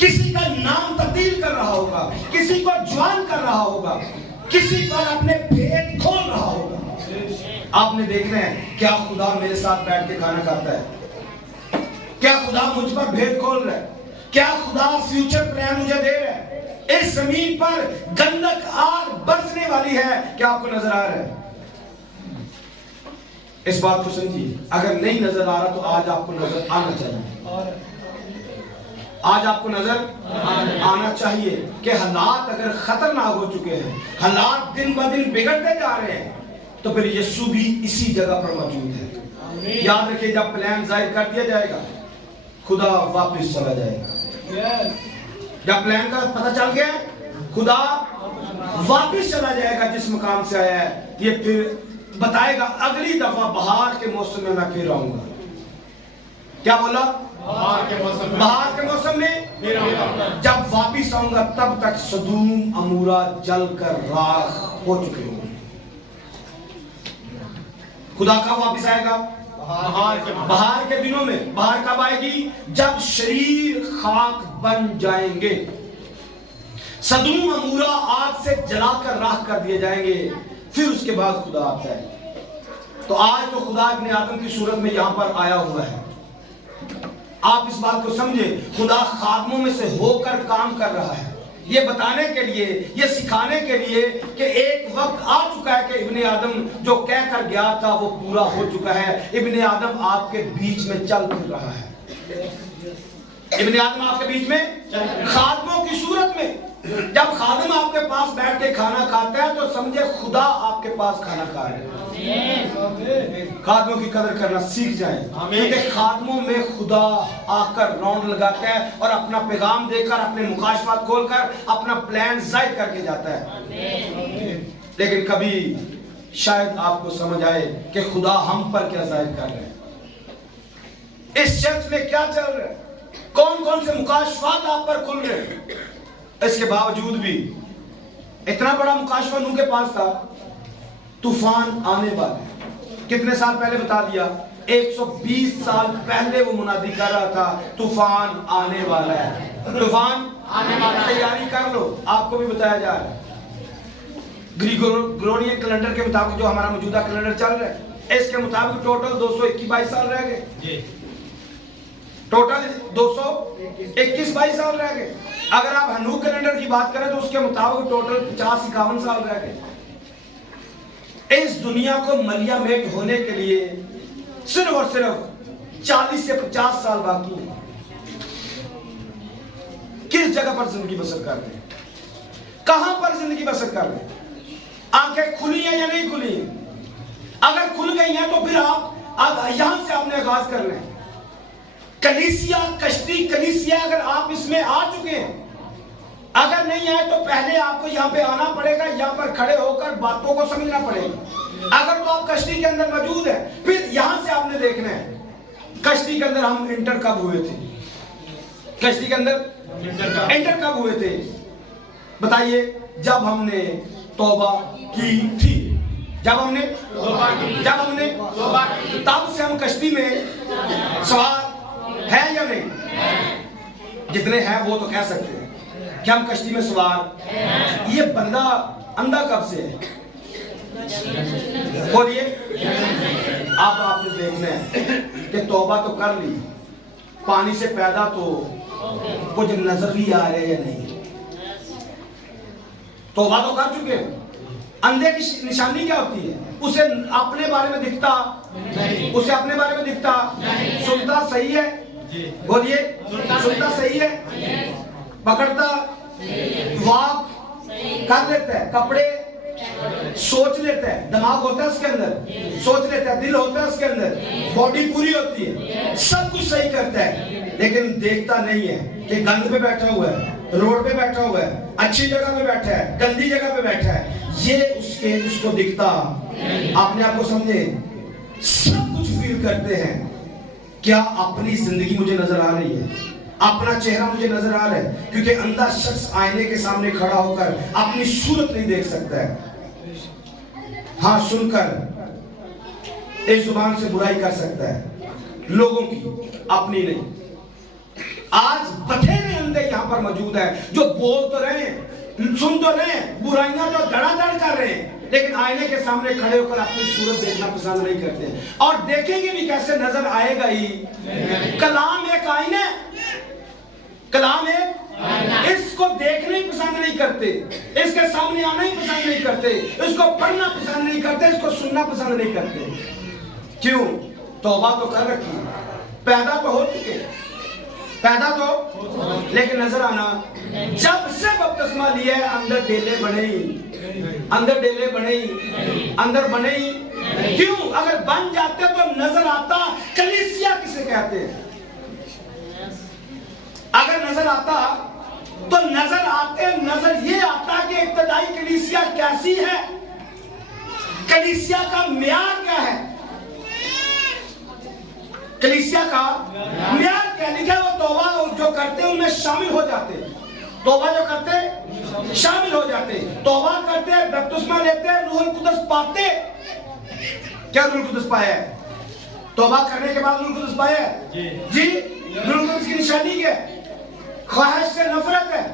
किसी का नाम तब्दील कर रहा होगा, किसी को जवान कर रहा होगा, किसी पर अपने भेद खोल रहा होगा। आपने देखना है, क्या खुदा मेरे साथ बैठ के खाना खाता है? क्या खुदा मुझ पर भेद खोल रहा है? क्या खुदा फ्यूचर प्लान मुझे दे रहा है? इस जमीन पर गंधक आग बरसने वाली है, क्या आपको नजर आ रहा है? इस बात को समझिए। अगर नहीं नजर आ रहा तो आज आपको नजर आना चाहिए। आज आपको नजर आना चाहिए कि हालात अगर खतरनाक हो चुके हैं, हालात दिन ब दिन बिगड़ते जा रहे हैं, तो फिर यीशु भी इसी जगह पर मौजूद है। याद रखिए, जब प्लान जाहिर कर दिया जाएगा, खुदा वापस चला जाएगा। जब प्लान का पता चल गया, खुदा वापस चला जाएगा जिस मुकाम से आया है। ये फिर बताएगा अगली दफा बहार के मौसम में मैं फिर आऊंगा। क्या बोला? बहार के मौसम में फिर आऊंगा। जब वापस आऊंगा तब तक सदूम अमूरा जलकर राख हो चुके होंगे। खुदा कब वापस आएगा? बहार के दिनों में। बहार कब आएगी? जब शरीर खाक बन जाएंगे, सदूम अमूरा आग से जलाकर राख कर दिए जाएंगे, फिर उसके बाद खुदा आता है। तो आज तो खुदा इब्ने आदम की सूरत में यहां पर आया हुआ है। आप इस बात को समझे, खुदा खादमों में से होकर काम कर रहा है, ये बताने के लिए, ये सिखाने के लिए कि एक वक्त आ चुका है कि इब्ने आदम जो कह कर गया था वो पूरा हो चुका है। इब्ने आदम आपके बीच में चल फिर रहा है। इब्ने आदम आपके बीच में खादमों की सूरत में। जब खादम आपके पास बैठ के खाना खाता है तो समझे खुदा आपके पास खाना खा रहे हैं। खादमों की कदर करना सीख जाएं, क्योंकि खादमों में खुदा आकर राउंड लगाता है और अपना पैगाम देकर, अपने मुकाशफात खोलकर अपना प्लान जाहिर करके जाता है। लेकिन कभी शायद आपको समझ आए कि खुदा हम पर क्या जाहिर कर रहे हैं, इस चर्च में क्या चल रहा है, कौन कौन से मुकाशफात आप पर खुल रहे हैं। इसके बावजूद भी इतना बड़ा मुकाशफा नूह के पास था, तूफान आने वाला है। कितने साल पहले बता दिया? 120 साल पहले वो मुनादी कर रहा था, तूफान आने वाला है, तूफान आने वाला है, तैयारी कर लो। आपको भी बताया जा रहा है, ग्रेगोरियन कैलेंडर के मुताबिक जो हमारा मौजूदा कैलेंडर चल रहा है, इसके मुताबिक टोटल 221-22 साल रह गए। टोटल 221-22 साल रह गए। अगर आप हनूक कैलेंडर की बात करें तो उसके मुताबिक टोटल 50-51 साल रह गए। इस दुनिया को मलियामेट होने के लिए सिर्फ और सिर्फ 40 से 50 साल बाकी है। किस जगह पर जिंदगी बसर कर रहे हैं? कहां पर जिंदगी बसर कर रहे हैं? आंखें खुली हैं या नहीं खुली हैं? अगर खुल गई हैं तो फिर आप यहां से आपने आगाज कर लें। कलीसिया, कश्ती कलीसिया, अगर आप इसमें आ चुके हैं, अगर नहीं आए तो पहले आपको यहाँ पे आना पड़ेगा, यहाँ पर खड़े होकर बातों को समझना पड़ेगा। अगर तो आप कश्ती के अंदर मौजूद हैं, फिर यहां से आपने देखना है कश्ती के अंदर हम इंटर कब हुए थे? कश्ती के अंदर इंटर कब हुए थे? बताइए। जब हमने तौबा की थी, जब हमने तब से हम कश्ती में सवार है या नहीं? जितने हैं वो तो कह सकते हैं कि हम कश्ती में सवार। ये बंदा अंधा कब से है? बोलिए। अब आपने देखना है कि तौबा तो कर ली, पानी से पैदा तो कुछ नजर भी आ रहे या नहीं? तौबा तो कर चुके हैं। अंधे की निशानी क्या होती है? उसे अपने बारे में दिखता नहीं, उसे अपने बारे में दिखता नहीं। सुनता सही है? बोलिए। सुनता सही है? पकड़ता, वॉक कर लेता है, कपड़े सोच लेता है, दिमाग होता है उसके अंदर, सोच लेता है, दिल होता है उसके अंदर, बॉडी पूरी होती है, सब कुछ सही करता है, लेकिन देखता नहीं है कि गंद पे बैठा हुआ है, रोड पे बैठा हुआ है, अच्छी जगह पे बैठा है, गंदी जगह पे बैठा है, ये उसको दिखता। अपने आप को समझे, सब कुछ फील करते हैं। क्या अपनी जिंदगी मुझे नजर आ रही है? अपना चेहरा मुझे नजर आ रहा है? क्योंकि अंधा शख्स आईने के सामने खड़ा होकर अपनी सूरत नहीं देख सकता है। हाँ, सुनकर एक जुबान से बुराई कर सकता है लोगों की, अपनी नहीं। आज बथेरे अंधे यहां पर मौजूद हैं जो बोल तो रहे हैं, सुन तो रहे हैं, बुराइयां तो धड़ाधड़ कर रहे हैं, लेकिन आईने के सामने खड़े होकर अपनी सूरत देखना पसंद नहीं करते, और देखेंगे भी कैसे, नजर आएगा ही। कलाम एक आईना, कलाम एक, इसको देखना ही पसंद नहीं करते, इसके सामने आना ही पसंद नहीं करते, इसको पढ़ना पसंद नहीं करते, इसको सुनना पसंद नहीं करते। क्यों? तौबा तो कर रखी, पैदा तो हो चुके, पैदा तो, लेकिन नजर आना, जब से बपतिस्मा लिया है अंदर डेले बने ही, अंदर डेले बने ही, अंदर बने ही। क्यों? अगर बन जाते तो नजर आता। कलीसिया किसे कहते हैं? अगर नजर आता तो नजर आते, नजर ये आता कि इब्तदाई कलीसिया कैसी है, कलीसिया का म्यार क्या है, कलीसिया का म्यार क्या लिखा? वो तौबा जो करते हैं उनमें शामिल हो जाते, तौबा जो करते शामिल हो जाते, तौबा करते, बपतिस्मा लेते, रूहुल कुदस पाते। क्या रूहुल कुदस पाया है? तौबा करने के बाद रूहुल कुदस पाया है जी। रूहुल कुदस की निशानी क्या है? ख्वाहिश से नफरत है,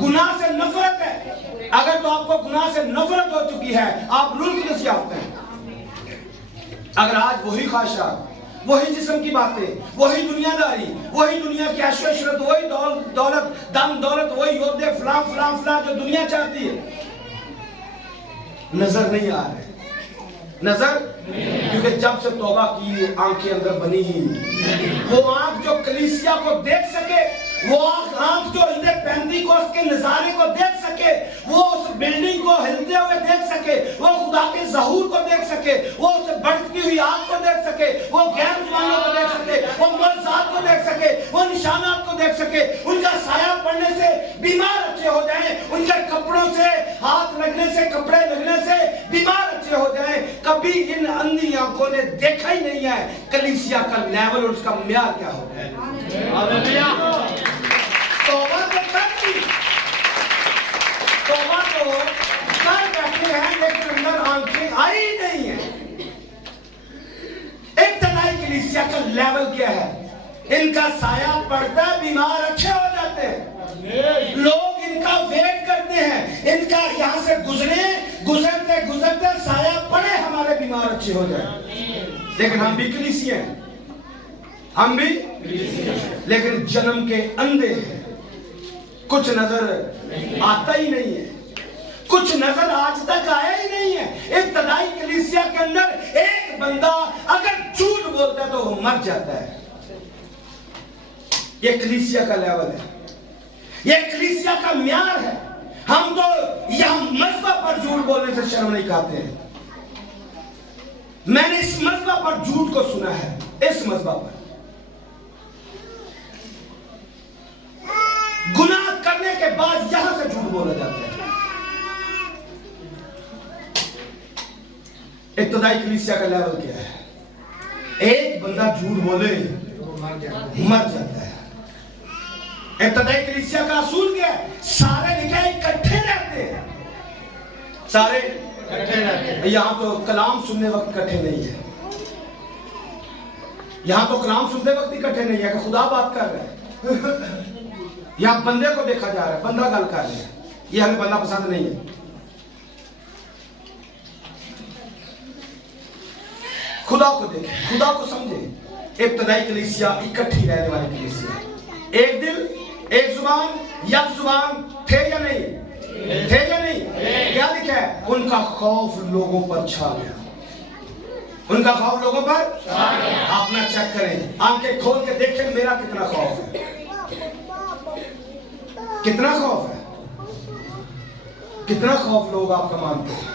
गुनाह से नफरत है। अगर तो आपको गुनाह से नफरत हो चुकी है, आप रूहुल कुदस याफ्ता हैं। अगर आज वही ख्वाहिशात, वही जिस्म की बातें, वही दुनियादारी, वही दुनिया की ऐशो-इशरत, वही दौलत, दम दौलत, वही योद्धे, फलां फलां फलां जो दुनिया चाहती है, नजर नहीं आ रहे, नजर, क्योंकि जब से तौबा की आंखें अंदर बनी ही, वो आंख जो कलीसिया को देख सके, वो आंख जो हिंदे पैंदी को, उसके नजारे को देख सके, वो उस बिल्डिंग को हिलते हुए देख सके, वो खुदा के ज़हूर को देख सके, वो उस बढ़ती हुई आग को देख सके, वो गैर जुबानों को देख सके, वो मर्ज़ात को देख सके, वो निशानात को देख सके, उनका साया पड़ने से बीमार अच्छे हो जाएं, उनके कपड़ों से, हाथ लगने से, कपड़े लगने से बीमार अच्छे हो जाएं। कभी इन अंधी आंखों ने देखा ही नहीं है कलीसिया का लेवल और उसका म्यार क्या हो है। तौबा तो करती, तौबा तो कर बैठे हैं, लेकिन अंदर आंखें आई नहीं है। इब्तिदाई कलीसिया का लेवल क्या है? इनका साया पड़ता है, बीमार अच्छे हो जाते हैं, लोग इनका वेट करते हैं, इनका यहां से गुजरते गुजरते साया पड़े, हमारे बीमार अच्छे हो जाए। लेकिन हम भी कलीसिया हैं, हम भी, लेकिन जन्म के अंधे हैं, कुछ नजर आता ही नहीं है, कुछ नजर आज तक आया ही नहीं है। इब्तिदाई कलीसिया के अंदर एक बंदा अगर झूठ बोलता है तो वो मर जाता है। ये कलीसिया का लेवल है, ये कलीसिया का म्यार है। हम तो यहां मज़हब पर झूठ बोलने से शर्म नहीं खाते हैं। मैंने इस मज़हब पर झूठ को सुना है, इस मज़हब पर गुनाह करने के बाद यहां से झूठ बोला जाता है। इब्तिदाई कलीसिया का लेवल क्या है? एक बंदा झूठ बोले मर जाता है। इब्तिदाई कलीसिया का असूल क्या है? सारे लिखे इकट्ठे रहते हैं, सारे इकट्ठे रहते हैं। यहां तो कलाम सुनने वक्त इकट्ठे नहीं है, यहां तो कलाम सुनते वक्त इकट्ठे नहीं है कि खुदा बात कर रहे हैं। यहां बंदे को देखा जा रहा है, बंदा गल कर रहा है, ये हमें बंदा पसंद नहीं है। खुदा को देखें, खुदा को समझे। इब्तिदाई कलीसिया इकट्ठी रहने वाली कलीसिया, एक दिल, एक जुबान, यक जुबान, थे या नहीं, थे या नहीं? क्या लिखा है? उनका खौफ लोगों पर छा गया, उनका खौफ लोगों पर छा गया। अपना चेक करें, आंखें खोल के देखें मेरा कितना खौफ है, कितना खौफ है, कितना खौफ लोग आपका मानते हैं।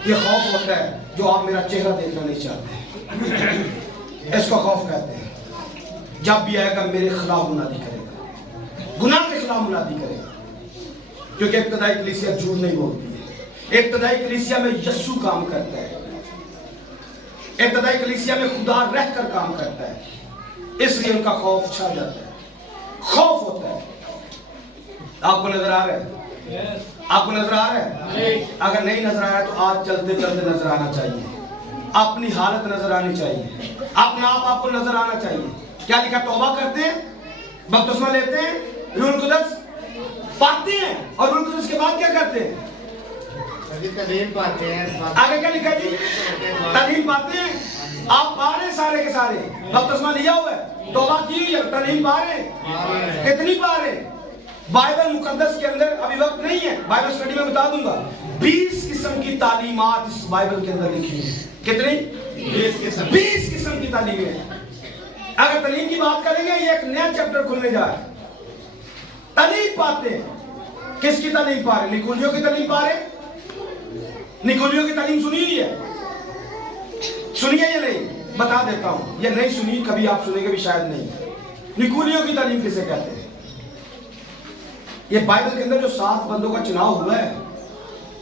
ये खौफ होता है जो आप मेरा चेहरा देखना नहीं चाहते, इसको खौफ कहते हैं। जब भी आएगा मेरे खिलाफ मुनादी करेगा, गुनाह के खिलाफ मुनादी करेगा, क्योंकि इब्तदाई कलीसिया झूठ नहीं बोलती है। इब्तदाई कलीसिया में यस्सु काम करता है, इब्तदाई कलीसिया में खुदा रहकर काम करता है, इसलिए उनका खौफ छा जाता है, खौफ होता है। आपको नजर आ रहा है? आपको नजर आ रहा है? अगर नहीं नजर आ रहा है तो आज चलते चलते नजर आना चाहिए, अपनी हालत नजर आनी चाहिए, अपना आपको नजर आना चाहिए। क्या लिखा? तौबा करते हैं, बपतिस्मा लेते हैं, रूह कुदस पाते हैं, और रूह कुदस के बाद क्या करते हैं? तलीम पाते हैं। आगे क्या लिखा जी? तलीम पाते हैं। आप पा रहे सारे के सारे, बपतिस्मा लिया हुआ है, तौबा की हुई है, तलीम पा रहे हैं। कितनी पा रहे हैं? बाइबल मुकद्दस के अंदर अभी वक्त नहीं है, बाइबल स्टडी में बता दूंगा, 20 किस्म की तालीमात इस बाइबल के अंदर लिखी है। कितनी? 20 किस्म की तालीमें हैं। अगर तालीम की बात करेंगे, ये एक नया चैप्टर खुलने जा रहा है। तालीम पाते हैं। किसकी तालीम पा रहे? निकोलियो की तालीम पा रहे? निकोलियो की तालीम सुनी हुई है? सुनिए या नहीं? बता देता हूं, ये नहीं सुनी, कभी आप सुनेंगे भी शायद नहीं। निकोलियो की तालीम किसे कहते हैं? ये बाइबल के अंदर जो 7 बंदों का चुनाव हुआ है,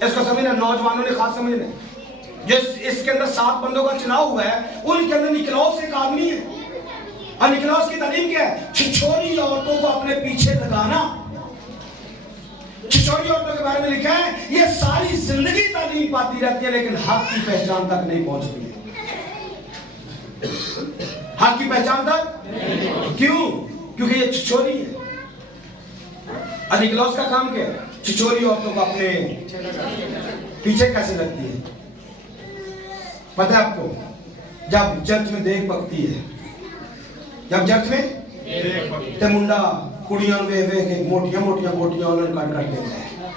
इसको समझना, नौजवानों ने खास समझना। जो इसके अंदर 7 बंदों का चुनाव हुआ है, उनके अंदर निकलौस एक आदमी है, और निकलौस की तालीम क्या है? छिछोरी औरतों को अपने पीछे लगाना। छिछोरी औरतों के बारे में लिखा है, ये सारी जिंदगी तालीम पाती रहती है, लेकिन हक की पहचान तक नहीं पहुंचती है। हक की पहचान तक क्यों? क्योंकि ये छिछोरी है। और निकलौस का काम क्या है? छिछोरी औरतों को अपने पीछे कैसे लगती है? पता है आपको? जब चर्च में देख पकती है, जब चर्च में ते मुंडा कुड़ियां वे के मोटियां मोटियां बोटियां उन्होंने काट देता है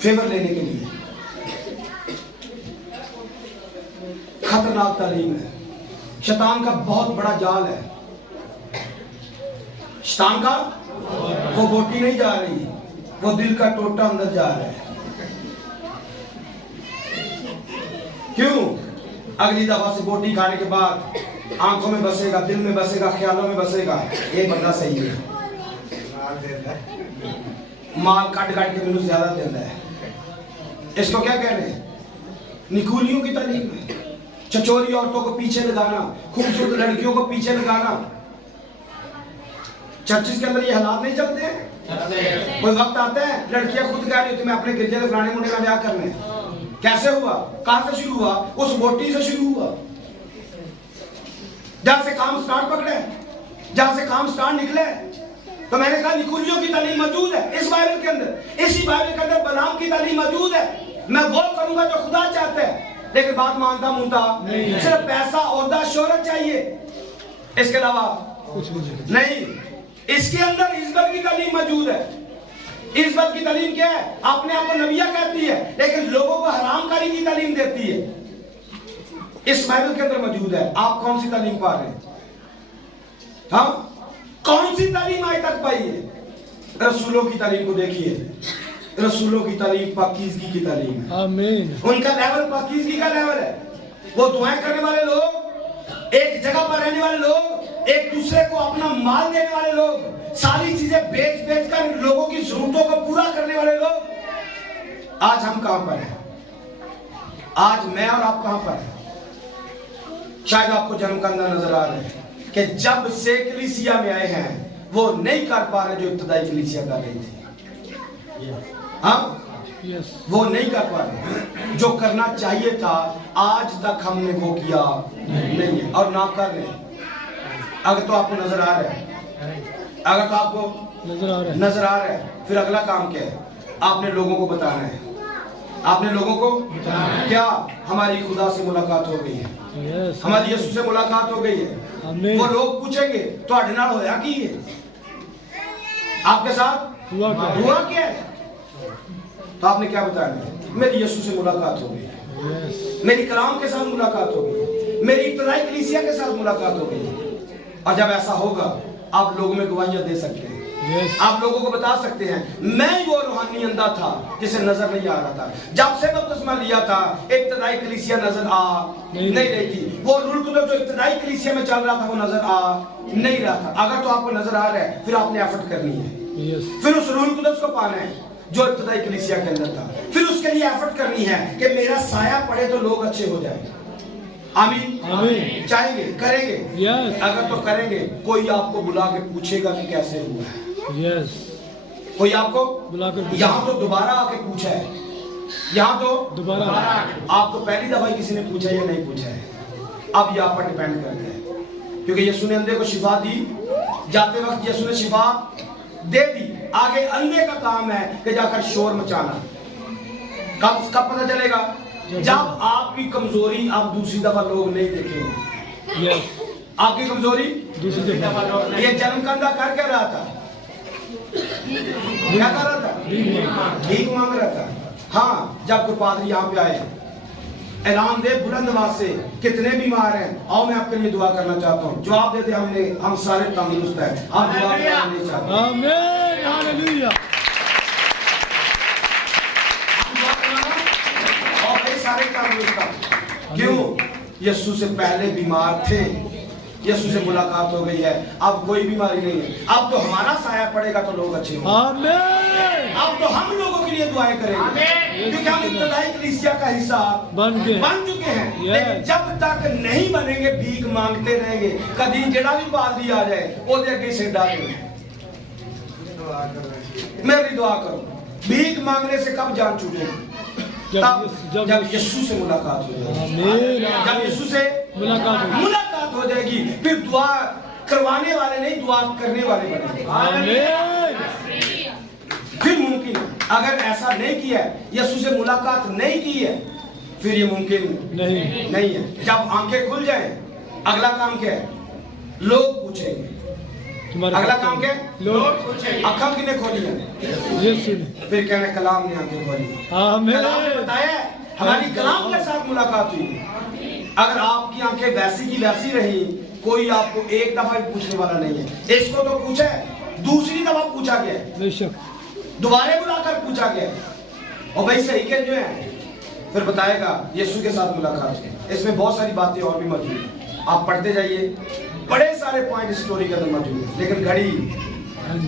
फेवर लेने के लिए। खतरनाक तालीम है, शैतान का बहुत बड़ा जाल है। शैतान का वो बोटी नहीं जा रही, वो दिल का टोटा अंदर जा रहा है। क्यों? अगली दफा से बोटी खाने के बाद आंखों में बसेगा, दिल में बसेगा, ख्यालों में बसेगा, ये बंदा सही है, माल काट काट के मैंने ज्यादा देता है। इसको क्या कह रहे हैं? निकोलियों की तालीम है। चचोरी औरतों को पीछे लगाना, खूबसूरत लड़कियों को पीछे लगाना। चर्चिस के अंदर ये हालात नहीं चलते हैं? कोई वक्त आता है लड़कियां खुद कह रही होती मैं अपने गिरजे के फलाने मुंडे का ब्याह करने। कैसे हुआ? कहां से शुरू हुआ? उस बोटी से शुरू हुआ, जहां से काम स्टार्ट पकड़े, जहां से काम स्टार्ट निकले। तो मैंने कहा निकोलियों की तालीम मौजूद है इस बाइबल के अंदर। इसी बाइबल के अंदर बलाम की तालीम मौजूद है। मैं वो करूंगा जो खुदा चाहता है, लेकिन बात मानता मुनता नहीं, सिर्फ पैसा, ओहदा, शोहरत चाहिए, इसके अलावा कुछ नहीं। इसके अंदर इज़्ज़त की तालीम मौजूद है। इज़्ज़त की तालीम क्या है? अपने आप को नबिया कहती है, लेकिन लोगों को हरामकारी की तालीम देती है। इस बाइबल के अंदर मौजूद है। आप कौन सी तालीम पा रहे हैं? हाँ, कौन सी तालीम आज तक पाई है? रसूलों की तालीम को देखिए। रसूलों की तालीम पाकीज़गी की तालीम है। आमीन। उनका लेवल पाकीज़गी का लेवल है। वो दुआएं करने वाले लोग, एक जगह पर रहने वाले लोग, एक दूसरे को अपना माल देने वाले लोग, सारी चीजें बेच बेच कर लोगों की जरूरतों को पूरा करने वाले लोग। आज हम कहां पर हैं? आज मैं और आप कहां पर हैं? शायद आपको जन्म का अंदर नजर आ रहा है कि जब से कलीसिया में आए हैं वो नहीं कर पा रहे जो इब्तदाई कलीसिया कर रही थी। हाँ, वो नहीं कर पा रहे जो करना चाहिए था। आज तक हमने वो किया नहीं है और ना कर रहे। अगर तो आपको नजर आ रहा है, अगर तो आपको नजर आ रहा है, फिर अगला काम क्या है? आपने लोगों को बताना है। आपने लोगों को क्या? हमारी खुदा से मुलाकात हो गई है, हमारी यीशु से मुलाकात हो गई है। वो लोग पूछेंगे ਤੁਹਾਡੇ ਨਾਲ होया की है? आपके साथ हुआ क्या है? तो आपने क्या बताया? मेरी यीशु से मुलाकात हो गई है, मेरी कलाम के साथ मुलाकात हो गई है, मेरी इब्तिदाई कलीसिया के साथ मुलाकात हो गई है। और जब ऐसा होगा आप लोगों में गवाहियां दे सकते हैं। Yes. आप लोगों को बता सकते हैं, मैं वो रूहानी अंधा था जिसे नजर नहीं आ रहा था। जब से बपतिस्मा लिया था, इब्तिदाई कलीसिया नजर आ नहीं रही थी। वो रूल कुदस जो इब्तिदाई कलीसिया में चल रहा था वो नजर आ नहीं रहा था। अगर तो आपको नजर आ रहा है, फिर आपने एफर्ट करनी है। Yes. फिर उस रूल कुदस को पाना है जो इब्तिदाई कलीसिया के अंदर था। फिर उसके लिए एफर्ट करनी है कि मेरा साया पड़े तो लोग अच्छे हो जाए। आमीन। आमीन। चाहेंगे, करेंगे। Yes. अगर तो करेंगे, कोई आपको बुला के पूछेगा कि कैसे हुआ है। Yes. कोई आपको बुलाकर यहाँ तो दोबारा आके पूछा है, यहाँ तो दोबारा आपको पहली दफा ही किसी ने पूछा या नहीं पूछा है। अब ये आप पर डिपेंड करता है, क्योंकि यीशु ने अंधे को शिफा दी, जाते वक्त यीशु ने शिफा दे दी। आगे अंधे का काम है कि जाकर शोर मचाना। कब पता चलेगा? जब आपकी कमजोरी आप दूसरी दफा लोग नहीं देखेंगे। Yes. आपकी कमजोरी दूसरी दफा ये जन्म कंधा कर क्या रहा था? क्या कर रहा था? भीख मांग रहा था। हाँ, जब कोई पादरी यहाँ पे आए, ऐलान दे बुलंद आवाज से, कितने बीमार हैं, आओ मैं आपके लिए दुआ करना चाहता हूँ। जवाब दे दे, हम सारे तंदुरुस्त हैं, आप दुआ करना चाहते हैं। आमीन। हालेलुया। और भाई सारे तंदुरुस्त हैं। क्यों? यीशु से पहले बीमार थे, यीशु से मुलाकात हो गई है, अब कोई बीमारी नहीं है। अब तो हमारा साया पड़ेगा तो लोग अच्छे होंगे। आमीन। अब तो हम लोगों के लिए दुआएं करेंगे, क्योंकि हम इब्तिदाई कलीसिया का हिस्सा बन चुके हैं। लेकिन जब तक नहीं बनेंगे, भीख मांगते रहेंगे। कभी जड़ा भी पादरी आ जाए, वो आगे से डालेंगे, मेरी दुआ करो। भीख मांगने से कब जान छूटेगी? जब यीशु से मुलाकात हो जाएगी। जब यीशु से मुलाकात हो जाएगी, फिर दुआ करवाने वाले नहीं, दुआ करने वाले बनेंगे। फिर मुमकिन है। अगर ऐसा नहीं किया है, यीशु से मुलाकात नहीं की है, फिर ये मुमकिन नहीं है। जब आंखें खुल जाएं, अगला काम क्या है? लोग पूछेंगे। अगला काम क्या है? लोग पूछेंगे। आंखें किसने खोली है? फिर कहने कलाम ने आंखें खोली। कलाम ने बताया हमारी कलाम के साथ मुलाकात हुई। अगर आपकी आंखें वैसी की वैसी रही, कोई आपको एक दफा भी पूछने वाला नहीं है। इसको तो पूछा है, दूसरी दफा पूछा गया है, दोबारा बुलाकर पूछा गया है, और भाई सही के जो है, फिर बताएगा यीशु के साथ मुलाकात है। इसमें बहुत सारी बातें और भी मौजूद है, आप पढ़ते जाइए, बड़े सारे पॉइंट स्टोरी के अंदर मौजूद है। लेकिन घड़ी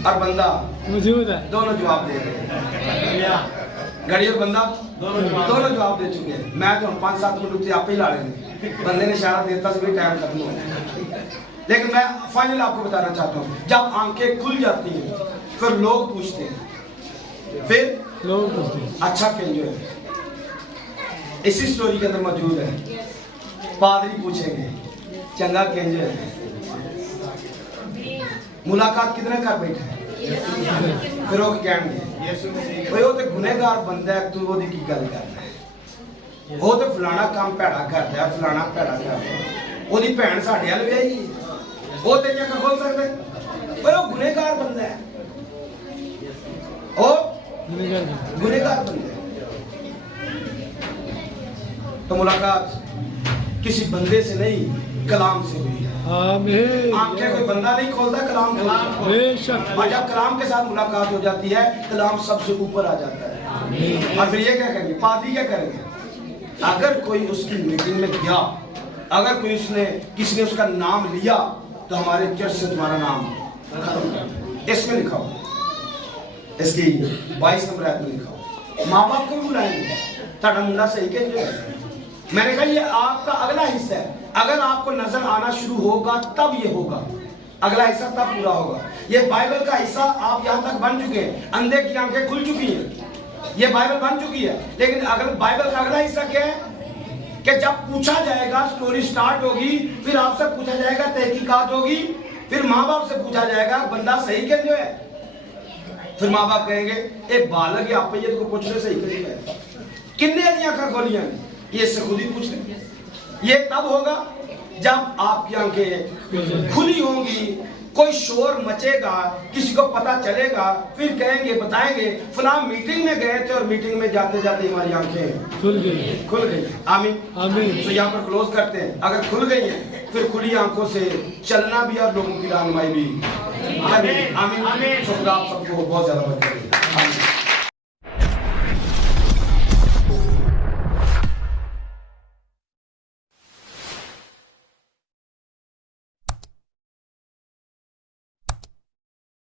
और बंदा मौजूद है, दोनों जवाब दे रहे हैं। घड़ी और बंदा दोनों जवाब दे चुके हैं। मैं तो 5-7 मिनट आप ही ला रहे थे, बंदे ने इशारा देता से भी टाइम खत्म हो गया। लेकिन मैं फाइनल आपको बताना चाहता हूँ, जब आंखें खुल जाती हैं, फिर लोग पूछते हैं, फिर लोग पूछते हैं अच्छा क्यों जो है। इसी स्टोरी के अंदर मौजूद है, पादरी पूछेंगे चंगा क्यों जो है। मुलाकात कितने कर बैठे हैं, फिर वो कहेंगे भाई वो तो गुनहगार बंदा है, तू वो की गल करना है, वो तो फलाना काम भैड़ा करता है, फलाना भैड़ा करता है, वो भैन साढ़े वाल व्याही, वो तेरी अखां खोल सकते, वो गुनहगार बंदा है, और गुनहगार बंदा है। तो मुलाकात किसी बंदे से नहीं, कलाम से हुई है। आंखें कोई बंदा नहीं खोलता, कलाम खोलता। और जब कलाम के साथ मुलाकात हो जाती है, कलाम सबसे ऊपर आ जाता है। और फिर ये क्या करेंगे, पादरी क्या करेंगे? अगर कोई उसकी मीटिंग में गया, अगर कोई किसी ने उसका नाम लिया, तो हमारे चर्च से तुम्हारा नाम खत्म कर, इसमें लिखा हो, इसकी 22 नंबर आयत में लिखा हो। माँ बाप को बुलाएंगे, ताड़ा मुंडा सही के जो है। मैंने कहा ये आपका अगला हिस्सा है, अगर आपको नजर आना शुरू होगा तब ये होगा, अगला हिस्सा तब पूरा होगा। ये बाइबल का हिस्सा आप यहाँ तक बन चुके हैं, अंधे की आंखें खुल चुकी हैं, ये बाइबल बन चुकी है। लेकिन अगर बाइबल का अगला हिस्सा क्या है कि जब पूछा जाएगा, स्टोरी स्टार्ट होगी, फिर आपसे पूछा जाएगा, तहकीकात होगी, फिर माँ बाप से पूछा जाएगा बंदा सही क्या जो है। फिर माँ बाप कहेंगे ए बालक आप ये तो पूछ रहे सही क्या है, किन्ने आंखें खोलियां, ये इससे खुद ही पूछ लेंगे। ये तब होगा जब आपकी आंखें खुली होंगी, कोई शोर मचेगा, किसी को पता चलेगा, फिर कहेंगे बताएंगे फलां मीटिंग में गए थे और मीटिंग में जाते जाते हमारी आंखें खुल गई। आमीन आमीन। तो यहाँ पर क्लोज करते हैं। अगर खुल गई हैं, फिर खुली आंखों से चलना भी और लोगों की रहनुमाई भी आमीन। शुक्र, आप सबको बहुत ज्यादा बरकत दें। आमीन।